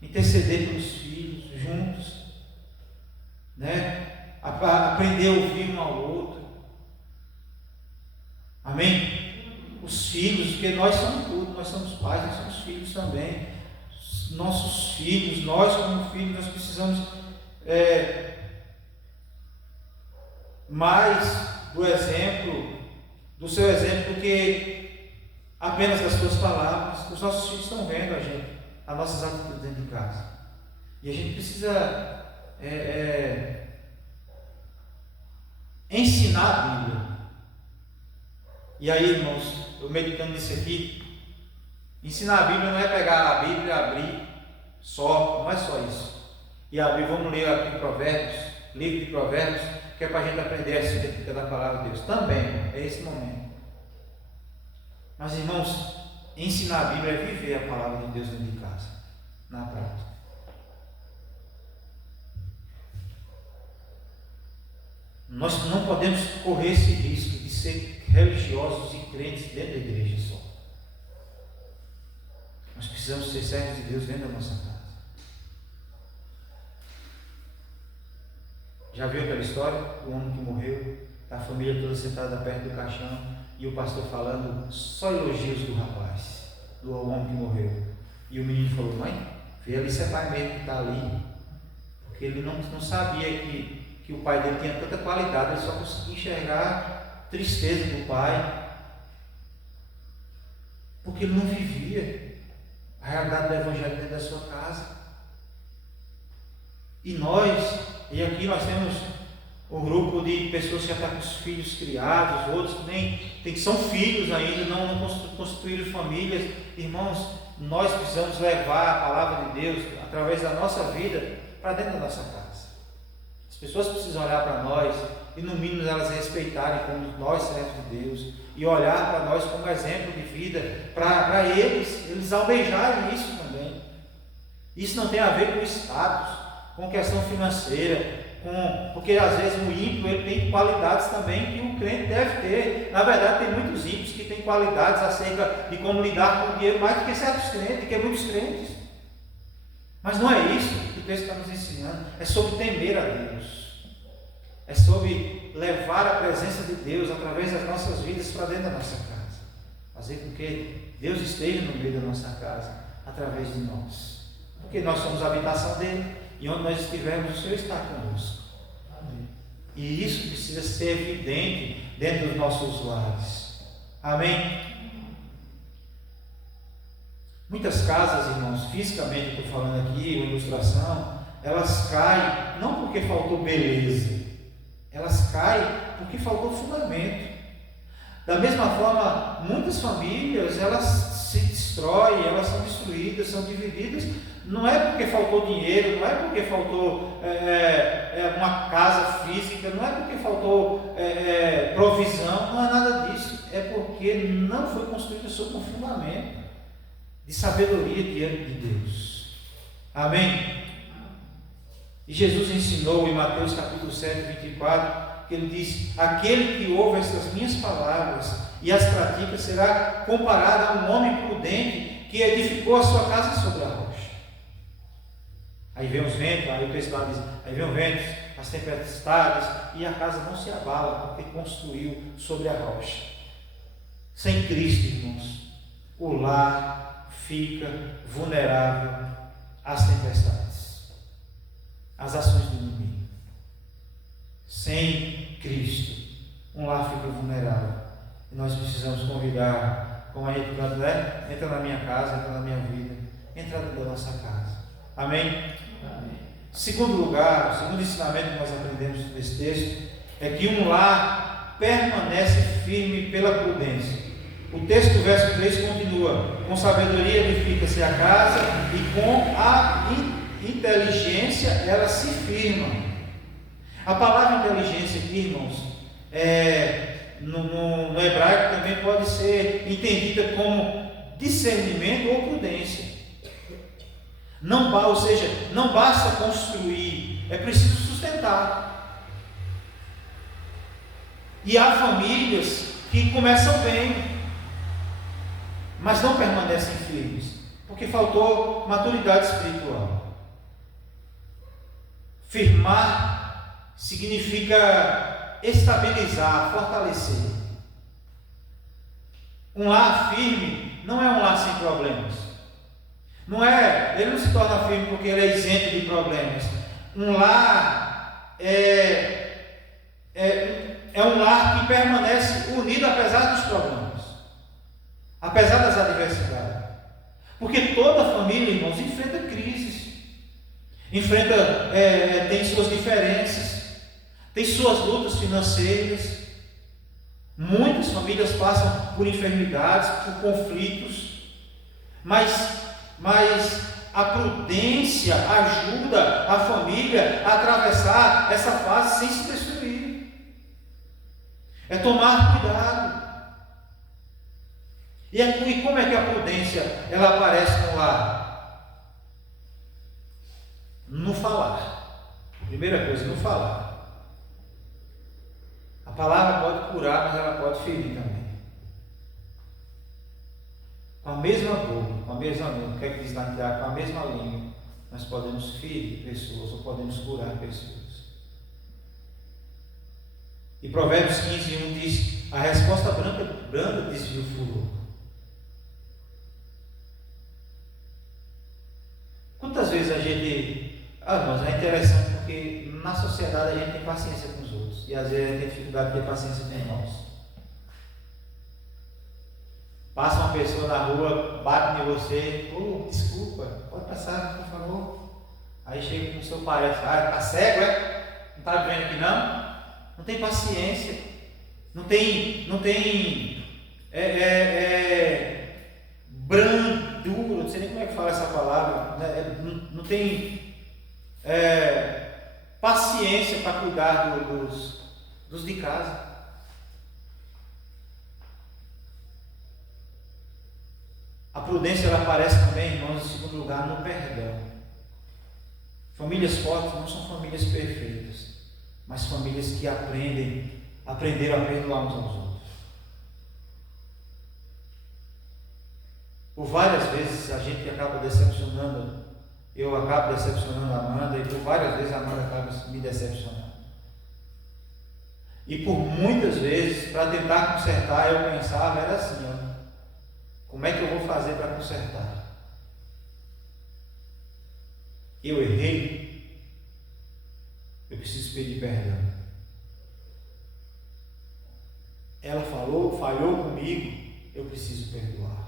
interceder pelos filhos juntos, né? Aprender a ouvir um ao outro. Amém? Os filhos, porque nós somos tudo, nós somos pais, nós somos filhos também. Nossos filhos, nós como filhos, nós precisamos mais do seu exemplo, do que apenas das suas palavras. Os nossos filhos estão vendo a gente, as nossas atitudes dentro de casa. E a gente precisa ensinar a Bíblia. E aí, irmãos, eu meditando nisso aqui, ensinar a Bíblia não é pegar a Bíblia e abrir só, não é só isso. E abrir, vamos ler aqui Provérbios, livro de Provérbios, que é para a gente aprender a científica da palavra de Deus. Também é esse momento. Mas, irmãos, ensinar a Bíblia é viver a palavra de Deus dentro de casa, na prática. Nós não podemos correr esse risco de ser religiosos e crentes dentro da igreja só. Nós precisamos ser servos de Deus dentro da nossa casa. Já viu aquela história? O homem que morreu, a família toda sentada perto do caixão e o pastor falando só elogios do rapaz, do homem que morreu. E o menino falou: mãe, vê ali se é pai mesmo que está ali. Porque ele não sabia que o pai dele tinha tanta qualidade, ele só conseguia enxergar a tristeza do pai, porque ele não vivia a realidade do Evangelho dentro da sua casa. E aqui nós temos um grupo de pessoas que já estão com os filhos criados, outros que são filhos ainda, não constituíram famílias. Irmãos, nós precisamos levar a palavra de Deus através da nossa vida para dentro da nossa casa. As pessoas precisam olhar para nós e, no mínimo, elas respeitarem como nós, servos de Deus, e olhar para nós como exemplo de vida, para eles almejarem isso também. Isso não tem a ver com status, com questão financeira, porque às vezes o ímpio ele tem qualidades também que o crente deve ter. Na verdade, tem muitos ímpios que têm qualidades acerca de como lidar com o dinheiro mais do que certos crentes, que muitos crentes. Mas não é isso que o texto está nos ensinando. É sobre temer a Deus. É sobre levar a presença de Deus através das nossas vidas para dentro da nossa casa. Fazer com que Deus esteja no meio da nossa casa através de nós. Porque nós somos a habitação dele e onde nós estivermos, o Senhor está conosco. Amém. E isso precisa ser evidente dentro dos nossos lares. Amém? Muitas casas, irmãos, fisicamente estou falando aqui, uma ilustração, elas caem não porque faltou beleza, elas caem porque faltou fundamento. Da mesma forma, muitas famílias, elas se destroem, elas são destruídas, são divididas, não é porque faltou dinheiro, não é porque faltou uma casa física, não é porque faltou provisão, não é nada disso, é porque não foi construída sob um fundamento de sabedoria diante de Deus. Amém? Muitas casas, irmãos, fisicamente estou falando aqui, uma ilustração, elas caem não porque faltou beleza, elas caem porque faltou fundamento. Da mesma forma, muitas famílias, elas se destroem, elas são destruídas, são divididas, não é porque faltou dinheiro, não é porque faltou uma casa física, não é porque faltou provisão, não é nada disso, é porque não foi construída sob um fundamento de sabedoria diante de Deus. Amém? E Jesus ensinou em Mateus capítulo 7, 24, que ele diz: aquele que ouve estas minhas palavras e as pratica será comparado a um homem prudente que edificou a sua casa sobre a rocha. Aí vem os ventos, aí o texto lá diz, aí vem os ventos, as tempestades, e a casa não se abala, porque construiu sobre a rocha. Sem Cristo, irmãos, o lar fica vulnerável às tempestades, às ações do inimigo. Sem Cristo, um lar fica vulnerável. E nós precisamos convidar, como a gente canta, né? Entra na minha casa, entra na minha vida, entra dentro da nossa casa. Amém? Amém. Segundo lugar, o segundo ensinamento que nós aprendemos nesse texto é que um lar permanece firme pela prudência. O texto do verso 3 continua: com sabedoria edifica-se a casa e com a inteligência ela se firma. A palavra inteligência aqui, irmãos, no hebraico também pode ser entendida como discernimento ou prudência. Ou seja, não basta construir, é preciso sustentar. E há famílias que começam bem, mas não permanecem firmes, porque faltou maturidade espiritual. Firmar significa estabilizar, fortalecer. Um lar firme não é um lar sem problemas. Ele não se torna firme porque ele é isento de problemas. Um lar é um lar que permanece unido apesar dos problemas, apesar das adversidades. Porque toda família, irmãos, enfrenta crises, tem suas diferenças, tem suas lutas financeiras. Muitas famílias passam por enfermidades, por conflitos, mas a prudência ajuda a família a atravessar essa fase sem se destruir. É tomar cuidado. E como é que a prudência ela aparece no lar? No falar. Primeira coisa, no falar. A palavra pode curar, mas ela pode ferir também. Com a mesma boca, com a mesma língua, o que é que diz lá em Tiago? Com a mesma língua, nós podemos ferir pessoas ou podemos curar pessoas. E Provérbios 15:1 diz: a resposta branda desvia o furor. Quantas vezes a gente. Mas é interessante porque na sociedade a gente tem paciência com os outros, e às vezes a gente tem dificuldade de ter paciência com nós. Passa uma pessoa na rua, bate em você, desculpa, pode passar, por favor. Aí chega com o seu parente, tá cego, Não está vendo aqui não? Não tem paciência, não tem brandura, não sei nem como é que fala essa palavra, não tem paciência para cuidar dos de casa. A prudência ela aparece também, irmãos, em segundo lugar, no perdão. Famílias fortes não são famílias perfeitas, mas famílias que aprenderam a perdoar uns aos outros. Por várias vezes a gente acaba decepcionando, eu acabo decepcionando a Amanda, e por várias vezes a Amanda acaba me decepcionando. E por muitas vezes, para tentar consertar, eu pensava, era assim, como é que eu vou fazer para consertar? Eu errei, eu preciso pedir perdão. Ela falhou comigo, eu preciso perdoar.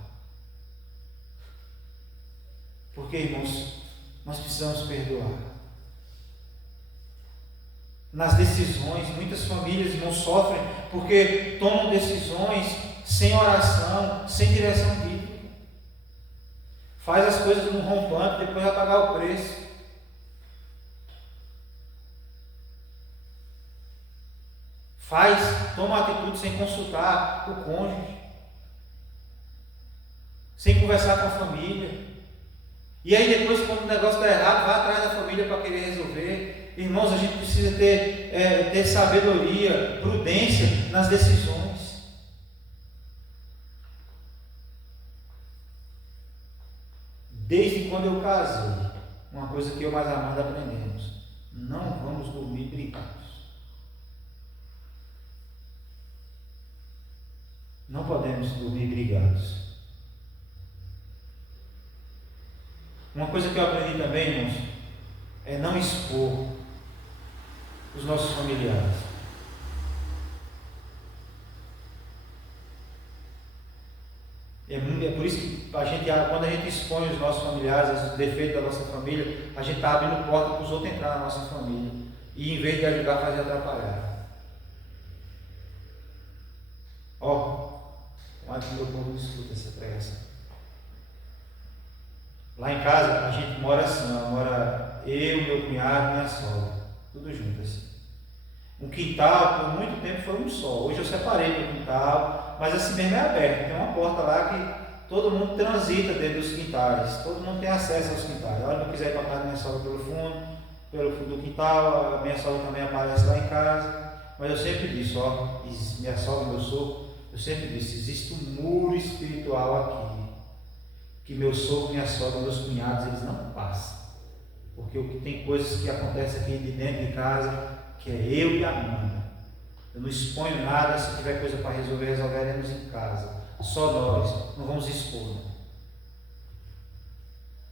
Porque, irmãos, nós precisamos perdoar. Nas decisões, muitas famílias, irmãos, sofrem porque tomam decisões sem oração, sem direção bíblica. Faz as coisas no rompante, depois vai pagar o preço. Toma atitude sem consultar o cônjuge, sem conversar com a família. E aí depois, quando o negócio está errado, vai atrás da família para querer resolver. Irmãos, a gente precisa ter sabedoria, prudência nas decisões. Desde quando eu casei, uma coisa que eu mais Amanda aprendemos: não vamos dormir brigados. Não podemos dormir brigados. Uma coisa que eu aprendi também, irmãos, é não expor os nossos familiares. É por isso que quando a gente expõe os nossos familiares, os defeitos da nossa família, a gente está abrindo porta para os outros entrar na nossa família. E em vez de ajudar, fazer atrapalhar. Mas o meu povo não escuta essa pregação. Lá em casa, a gente mora assim, mora eu, meu cunhado e minha sogra, tudo junto assim. Um quintal, por muito tempo, foi um só. Hoje eu separei meu quintal, mas assim mesmo é aberto. Tem uma porta lá que todo mundo transita dentro dos quintais, todo mundo tem acesso aos quintais. A hora que eu quiser ir para casa da minha sogra pelo fundo do quintal, a minha sogra também aparece lá em casa. Mas eu sempre disse, minha sogra e meu sogro, eu sempre disse, existe um muro espiritual aqui, que meu sogro, minha sogra, meus cunhados, eles não passam. Porque tem coisas que acontecem aqui de dentro de casa, que é eu e a Amanda. Eu não exponho nada, se tiver coisa para resolver, resolveremos em casa. Só nós, não vamos expor. Não.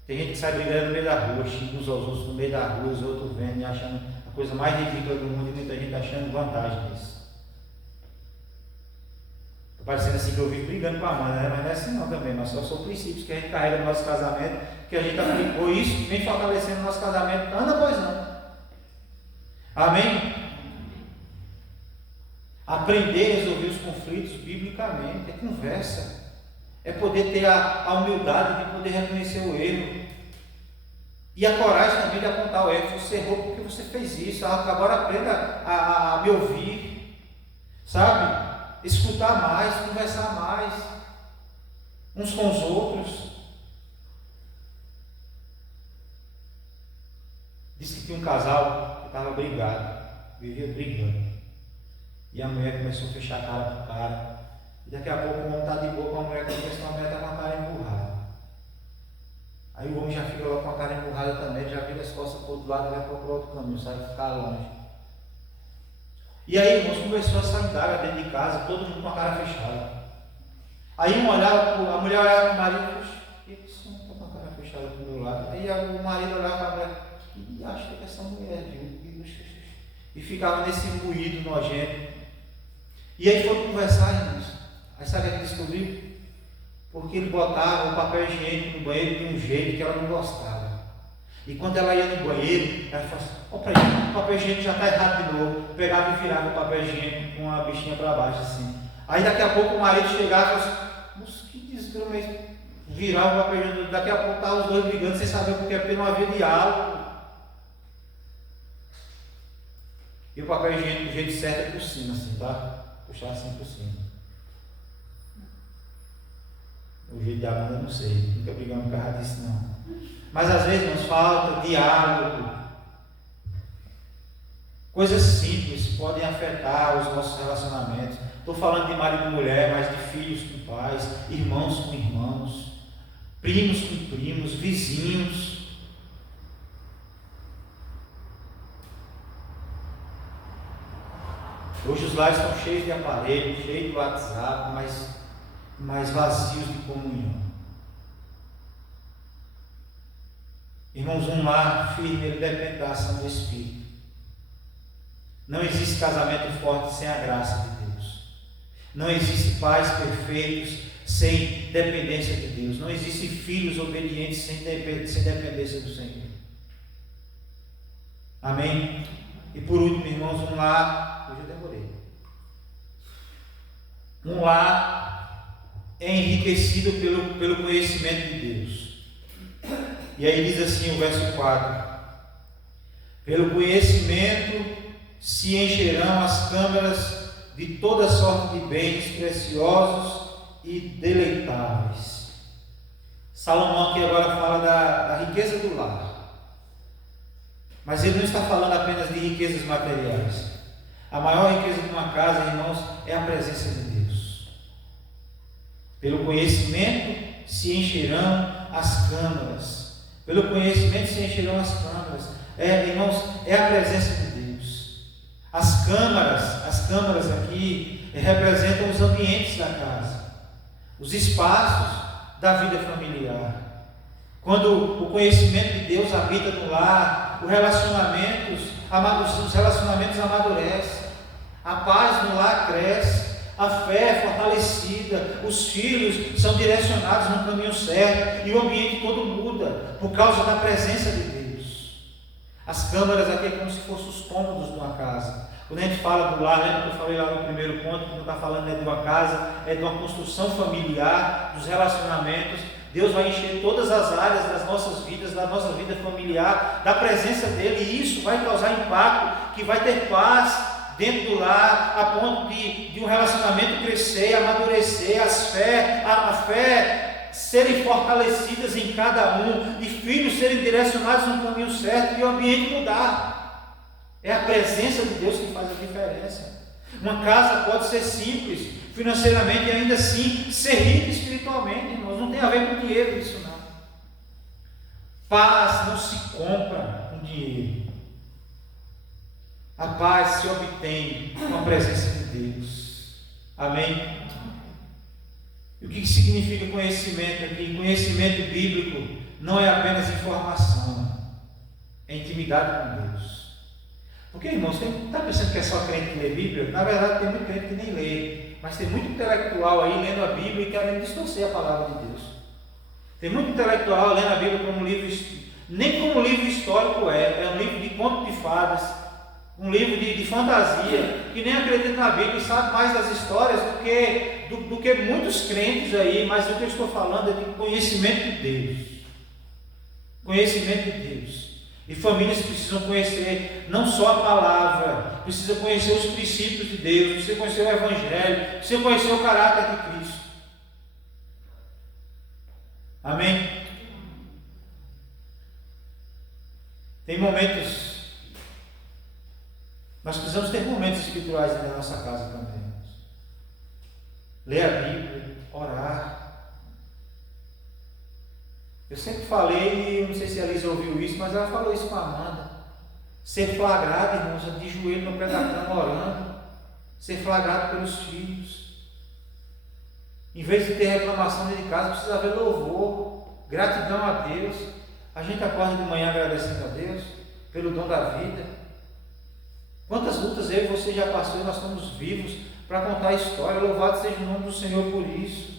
Tem gente que sai brigando no meio da rua, xinga uns aos outros no meio da rua, os outros vendo e achando a coisa mais ridícula do mundo, e muita gente achando vantagem nisso. Parecendo assim que eu vivo brigando com a Amanda, né? Mas não é assim não também, mas são princípios que a gente carrega no nosso casamento, que a gente aplicou isso, vem fortalecendo o nosso casamento ano após ano. Amém? Aprender a resolver os conflitos biblicamente, é conversa, é poder ter a humildade de poder reconhecer o erro, e a coragem também de apontar o erro. Você errou porque você fez isso, agora aprenda a me ouvir, sabe? Escutar mais, conversar mais uns com os outros. Diz que tinha um casal que estava brigado, vivia brigando, e a mulher começou a fechar a cara pro cara, e daqui a pouco o homem está de boa com a mulher, quando a mulher está com a cara emburrada. Aí o homem já fica lá com a cara emburrada também, já vira as costas para o outro lado e vai procurar outro caminho, sai ficar longe. E aí, irmãos, começou a saudar dentro de casa, todo mundo com a cara fechada. Aí a mulher olhava para o marido e disse, por que você não está com a cara fechada do meu lado? Aí o marido olhava para a mulher, e acho que é essa mulher, viu? E ficava nesse moído nojento. E aí foram conversar, irmãos. Aí sabe o que descobriu? Porque ele botava o papel higiênico no banheiro de um jeito que ela não gostava. E quando ela ia no banheiro, ela falava assim, o papel higiênico já está errado de novo. Pegava e virava o papel higiênico com a bichinha para baixo assim. Aí daqui a pouco o marido chegava e falava assim, nossa, que desgrama é isso? Virava o papel higiênico, daqui a pouco estavam os dois brigando sem saber porque, porque não havia diálogo. E o papel higiênico do jeito certo é por cima, assim, tá? Puxar assim por cima. O jeito de Amanda eu não sei, nunca brigamos por causa disso não. Mas às vezes nos falta diálogo. Coisas simples podem afetar os nossos relacionamentos. Estou falando de marido e mulher, mas de filhos com pais, irmãos com irmãos, primos com primos, vizinhos. Hoje os lares estão cheios de aparelhos, cheios de WhatsApp, mas vazios de comunhão. Irmãos, um lar firme, ele depende da ação do Espírito. Não existe casamento forte sem a graça de Deus. Não existe pais perfeitos sem dependência de Deus. Não existe filhos obedientes sem dependência do Senhor. Amém? E por último, irmãos, um lar, hoje eu demorei. Um lar é enriquecido pelo conhecimento de Deus. E aí diz assim o verso 4: pelo conhecimento se encherão as câmaras de toda sorte de bens preciosos e deleitáveis, Salomão aqui agora fala da riqueza do lar. Mas ele não está falando apenas de riquezas materiais. A maior riqueza de uma casa, irmãos, é a presença de Deus. Pelo conhecimento se encherão as câmaras. Pelo conhecimento se encherão as câmaras. Irmãos, é a presença de Deus. As câmaras aqui representam os ambientes da casa, os espaços da vida familiar. Quando o conhecimento de Deus habita no lar, os relacionamentos amadurecem, a paz no lar cresce, a fé é fortalecida, os filhos são direcionados no caminho certo e o ambiente todo muda por causa da presença de Deus. As câmaras aqui é como se fossem os cômodos de uma casa. Quando a gente fala do lar, lembra que eu falei lá no primeiro ponto, que não está falando de uma casa, é de uma construção familiar, dos relacionamentos. Deus vai encher todas as áreas das nossas vidas, da nossa vida familiar, da presença dEle, e isso vai causar impacto, que vai ter paz dentro do lar, a ponto de um relacionamento crescer, amadurecer, a fé serem fortalecidas em cada um, e filhos serem direcionados no caminho certo, e o ambiente mudar. É a presença de Deus que faz a diferença. Uma casa pode ser simples financeiramente e ainda assim ser rica espiritualmente, irmãos. Não tem a ver com dinheiro isso, não. Paz não se compra com dinheiro. A paz se obtém com a presença de Deus. Amém? E o que significa conhecimento aqui? Conhecimento bíblico não é apenas informação, é intimidade com Deus. Porque, irmãos, está pensando que é só crente que lê Bíblia? Na verdade, tem muito crente que nem lê, mas tem muito intelectual aí lendo a Bíblia e querendo distorcer a palavra de Deus. Tem muito intelectual lendo a Bíblia como livro, nem como livro histórico é um livro de conto de fadas, um livro de fantasia, que nem acredita na Bíblia e sabe mais das histórias do que muitos crentes aí, mas o que eu estou falando é de conhecimento de Deus. Conhecimento de Deus. E famílias precisam conhecer não só a palavra, precisam conhecer os princípios de Deus, precisam conhecer o Evangelho, precisam conhecer o caráter de Cristo. Amém? Tem momentos, nós precisamos ter momentos espirituais na nossa casa também. Ler a Bíblia, orar. Eu sempre falei, não sei se a Elisa ouviu isso, mas ela falou isso com a Amanda. Ser flagrado, irmãos, de joelho no pé da cama orando. Ser flagrado pelos filhos. Em vez de ter reclamação dentro de casa, precisa haver louvor, gratidão a Deus. A gente acorda de manhã agradecendo a Deus pelo dom da vida. Quantas lutas eu e você já passou e nós estamos vivos para contar a história. Louvado seja o nome do Senhor por isso.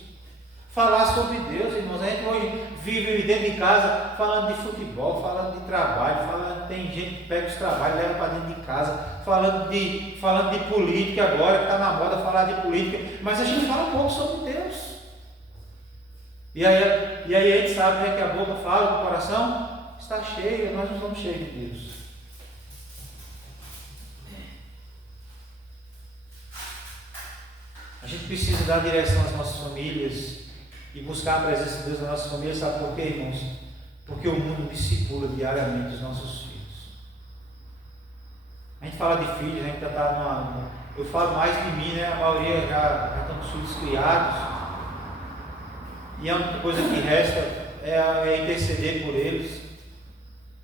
Falar sobre Deus, irmãos. A gente hoje vive dentro de casa falando de futebol, falando de trabalho, tem gente que pega os trabalhos e leva para dentro de casa, falando de política agora, que está na moda falar de política, mas a gente fala um pouco sobre Deus. E aí a gente sabe, né, que a boca fala, o coração está cheio, nós não estamos cheios de Deus. A gente precisa dar direção às nossas famílias e buscar a presença de Deus na nossa família. Sabe por quê, irmãos? Porque o mundo discipula diariamente os nossos filhos. A gente fala de filhos, a gente já está eu falo mais de mim, né? A maioria já estão com os filhos criados. E a única coisa que resta é interceder por eles,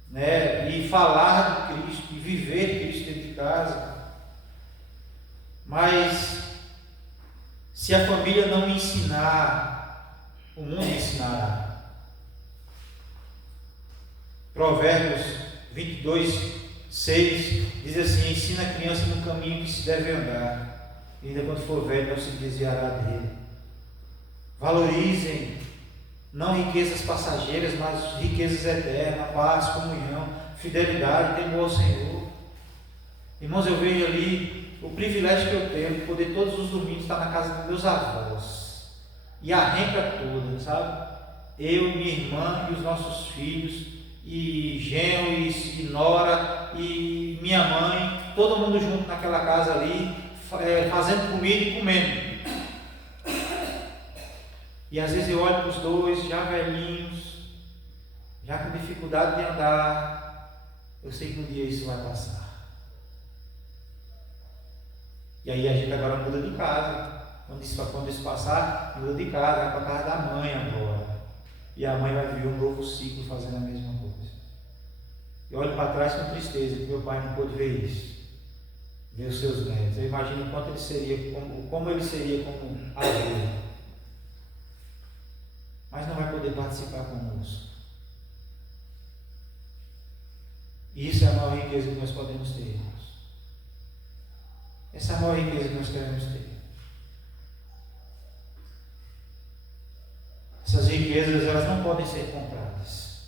né? E falar de Cristo, e viver Cristo dentro de casa. Mas se a família não ensinar, o mundo ensinará. Provérbios 22, 6 diz assim: ensina a criança no caminho que se deve andar, e ainda quando for velho não se desviará dele. Valorizem não riquezas passageiras, mas riquezas eternas, paz, comunhão, fidelidade, temor ao Senhor. Irmãos, eu vejo ali o privilégio que eu tenho de poder todos os domingos estar na casa dos meus avós. E a renca toda, sabe? Eu, minha irmã e os nossos filhos, e genro, e nora, e minha mãe, todo mundo junto naquela casa ali, fazendo comida e comendo. E às vezes eu olho para os dois, já velhinhos, já com dificuldade de andar. Eu sei que um dia isso vai passar. E aí a gente agora muda de casa. Quando isso passar, muda de casa, vai para a casa da mãe agora. E a mãe vai viver um novo ciclo fazendo a mesma coisa. Eu olho para trás com tristeza, que meu pai não pôde ver isso. Ver os seus netos. Eu imagino quanto ele seria, como ele seria como avô. Mas não vai poder participar conosco. E isso é a maior riqueza que nós podemos ter, irmãos. Essa é a maior riqueza que nós queremos ter. Essas riquezas, elas não podem ser compradas.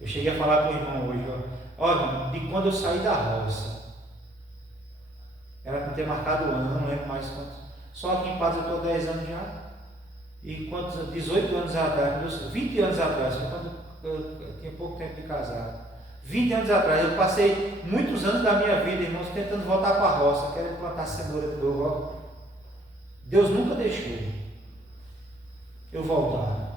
Eu cheguei a falar com o irmão hoje, olha, de quando eu saí da roça, era para ter marcado o ano, eu não lembro mais quanto. Só aqui em Paz eu estou há 10 anos já. E quantos, 18 anos atrás, 20 anos atrás, quando eu tinha pouco tempo de casado. 20 anos atrás, eu passei muitos anos da minha vida, irmãos, tentando voltar para a roça, querendo plantar cenoura de novo. Deus nunca deixou eu voltar.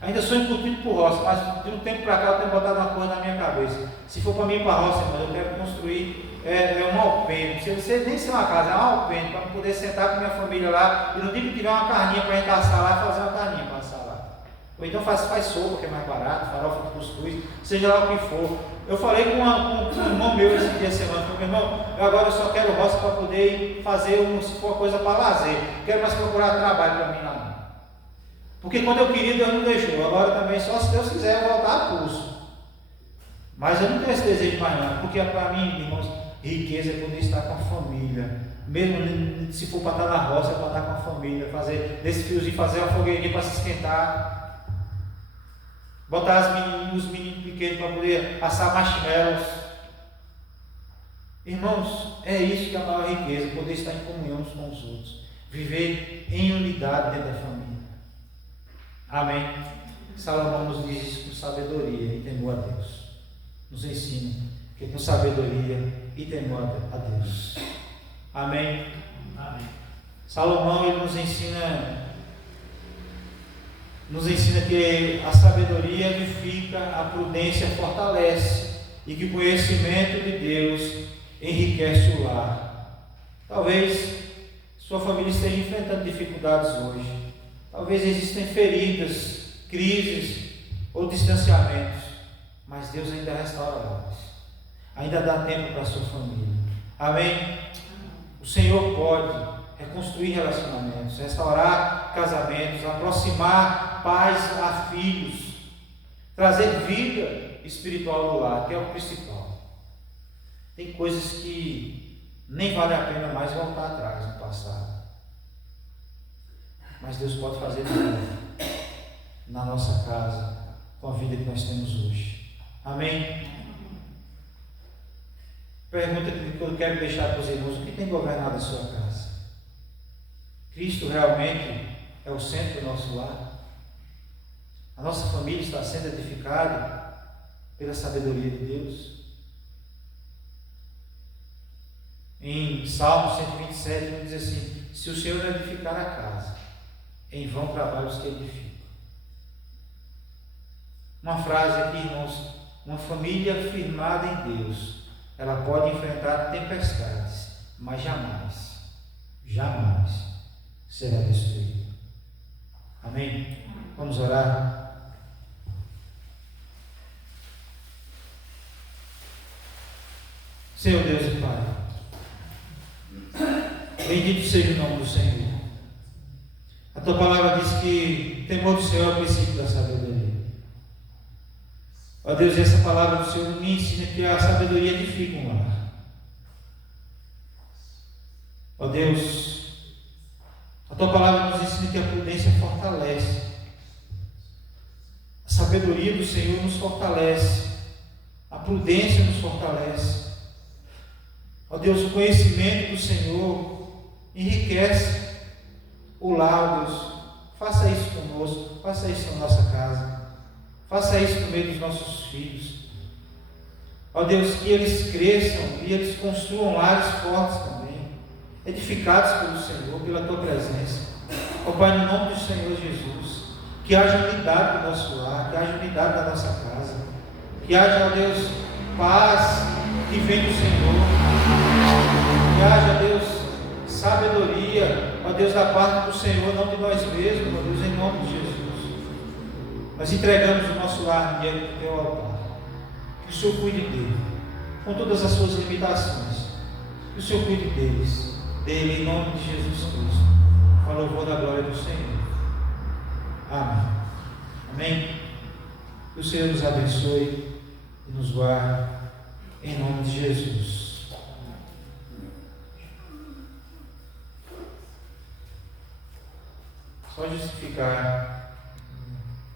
Ainda sou incutido por roça, mas de um tempo para cá eu tenho botado uma coisa na minha cabeça. Se for para mim ir para a roça, irmão, eu quero construir um alpendre. Não precisa nem ser uma casa, é um alpendre, para poder sentar com minha família lá. E no dia que tiver uma carninha para a gente assar lá, fazer uma carninha para assar lá. Ou então faz sopa, que é mais barato, farofa de cuscuz, seja lá o que for. Eu falei com um irmão meu esse dia de semana, meu irmão, eu só quero roça para poder fazer uma coisa para lazer. Não quero mais procurar trabalho para mim lá não. Porque quando eu queria, Deus não deixou. Agora também, só se Deus quiser, eu voltar a pulso. Mas eu não tenho esse desejo mais não, porque para mim, irmãos, riqueza é poder estar com a família. Mesmo se for para estar na roça, é para estar com a família, fazer desse fiozinho, fazer uma fogueirinha para se esquentar. Botar os meninos pequenos para poder assar marshmallows. Irmãos, é isso que é a maior riqueza, poder estar em comunhão uns com os outros. Viver em unidade dentro da família. Amém. Salomão nos diz isso com sabedoria e temor a Deus. Nos ensina que com sabedoria e temor a Deus. Amém. Amém. Salomão ele nos ensina que a sabedoria edifica, a prudência fortalece e que o conhecimento de Deus enriquece o lar. Talvez sua família esteja enfrentando dificuldades hoje. Talvez existam feridas, crises ou distanciamentos, mas Deus ainda restaura lares. Ainda dá tempo para a sua família. Amém? O Senhor pode reconstruir relacionamentos, restaurar casamentos, aproximar pais a filhos, trazer vida espiritual no lar, que é o principal. Tem coisas que nem vale a pena mais voltar atrás no passado. Mas Deus pode fazer tudo na nossa casa, com a vida que nós temos hoje. Amém? Pergunta que eu quero deixar para os irmãos: o que tem governado a sua casa? Cristo realmente é o centro do nosso lar? A nossa família está sendo edificada pela sabedoria de Deus? Em Salmo 127, ele diz assim: se o Senhor não edificar a casa, em vão trabalham os que edificam. Uma frase aqui, irmãos: uma família firmada em Deus, ela pode enfrentar tempestades, mas jamais será destruída. Amém? Vamos orar. Senhor Deus e Pai, bendito seja o nome do Senhor. A tua palavra diz que temor do Senhor é o princípio da sabedoria. Ó Deus, essa palavra do Senhor me ensina que a sabedoria edifica um lar. Ó Deus, a tua palavra nos ensina que a prudência fortalece. A sabedoria do Senhor nos fortalece. A prudência nos fortalece. Ó Deus, o conhecimento do Senhor enriquece o lar, Deus. Faça isso conosco, faça isso na nossa casa, faça isso no meio dos nossos filhos. Ó Deus, que eles cresçam e eles construam lares fortes também. edificados pelo Senhor, pela tua presença. Ó Pai, no nome do Senhor Jesus, que haja unidade no nosso lar, que haja unidade na nossa casa, que haja, ó Deus, paz que vem do Senhor, que haja, Deus, sabedoria, ó Deus, da parte do Senhor, não de nós mesmos, ó Deus, em nome de Jesus. Nós entregamos o nosso lar diante do teu altar. Que o Senhor cuide dele, com todas as suas limitações. Que o Senhor cuide dele em nome de Jesus Cristo. Com a louvor da glória do Senhor. Amém. Amém. Que o Senhor nos abençoe e nos guarde em nome de Jesus. Só justificar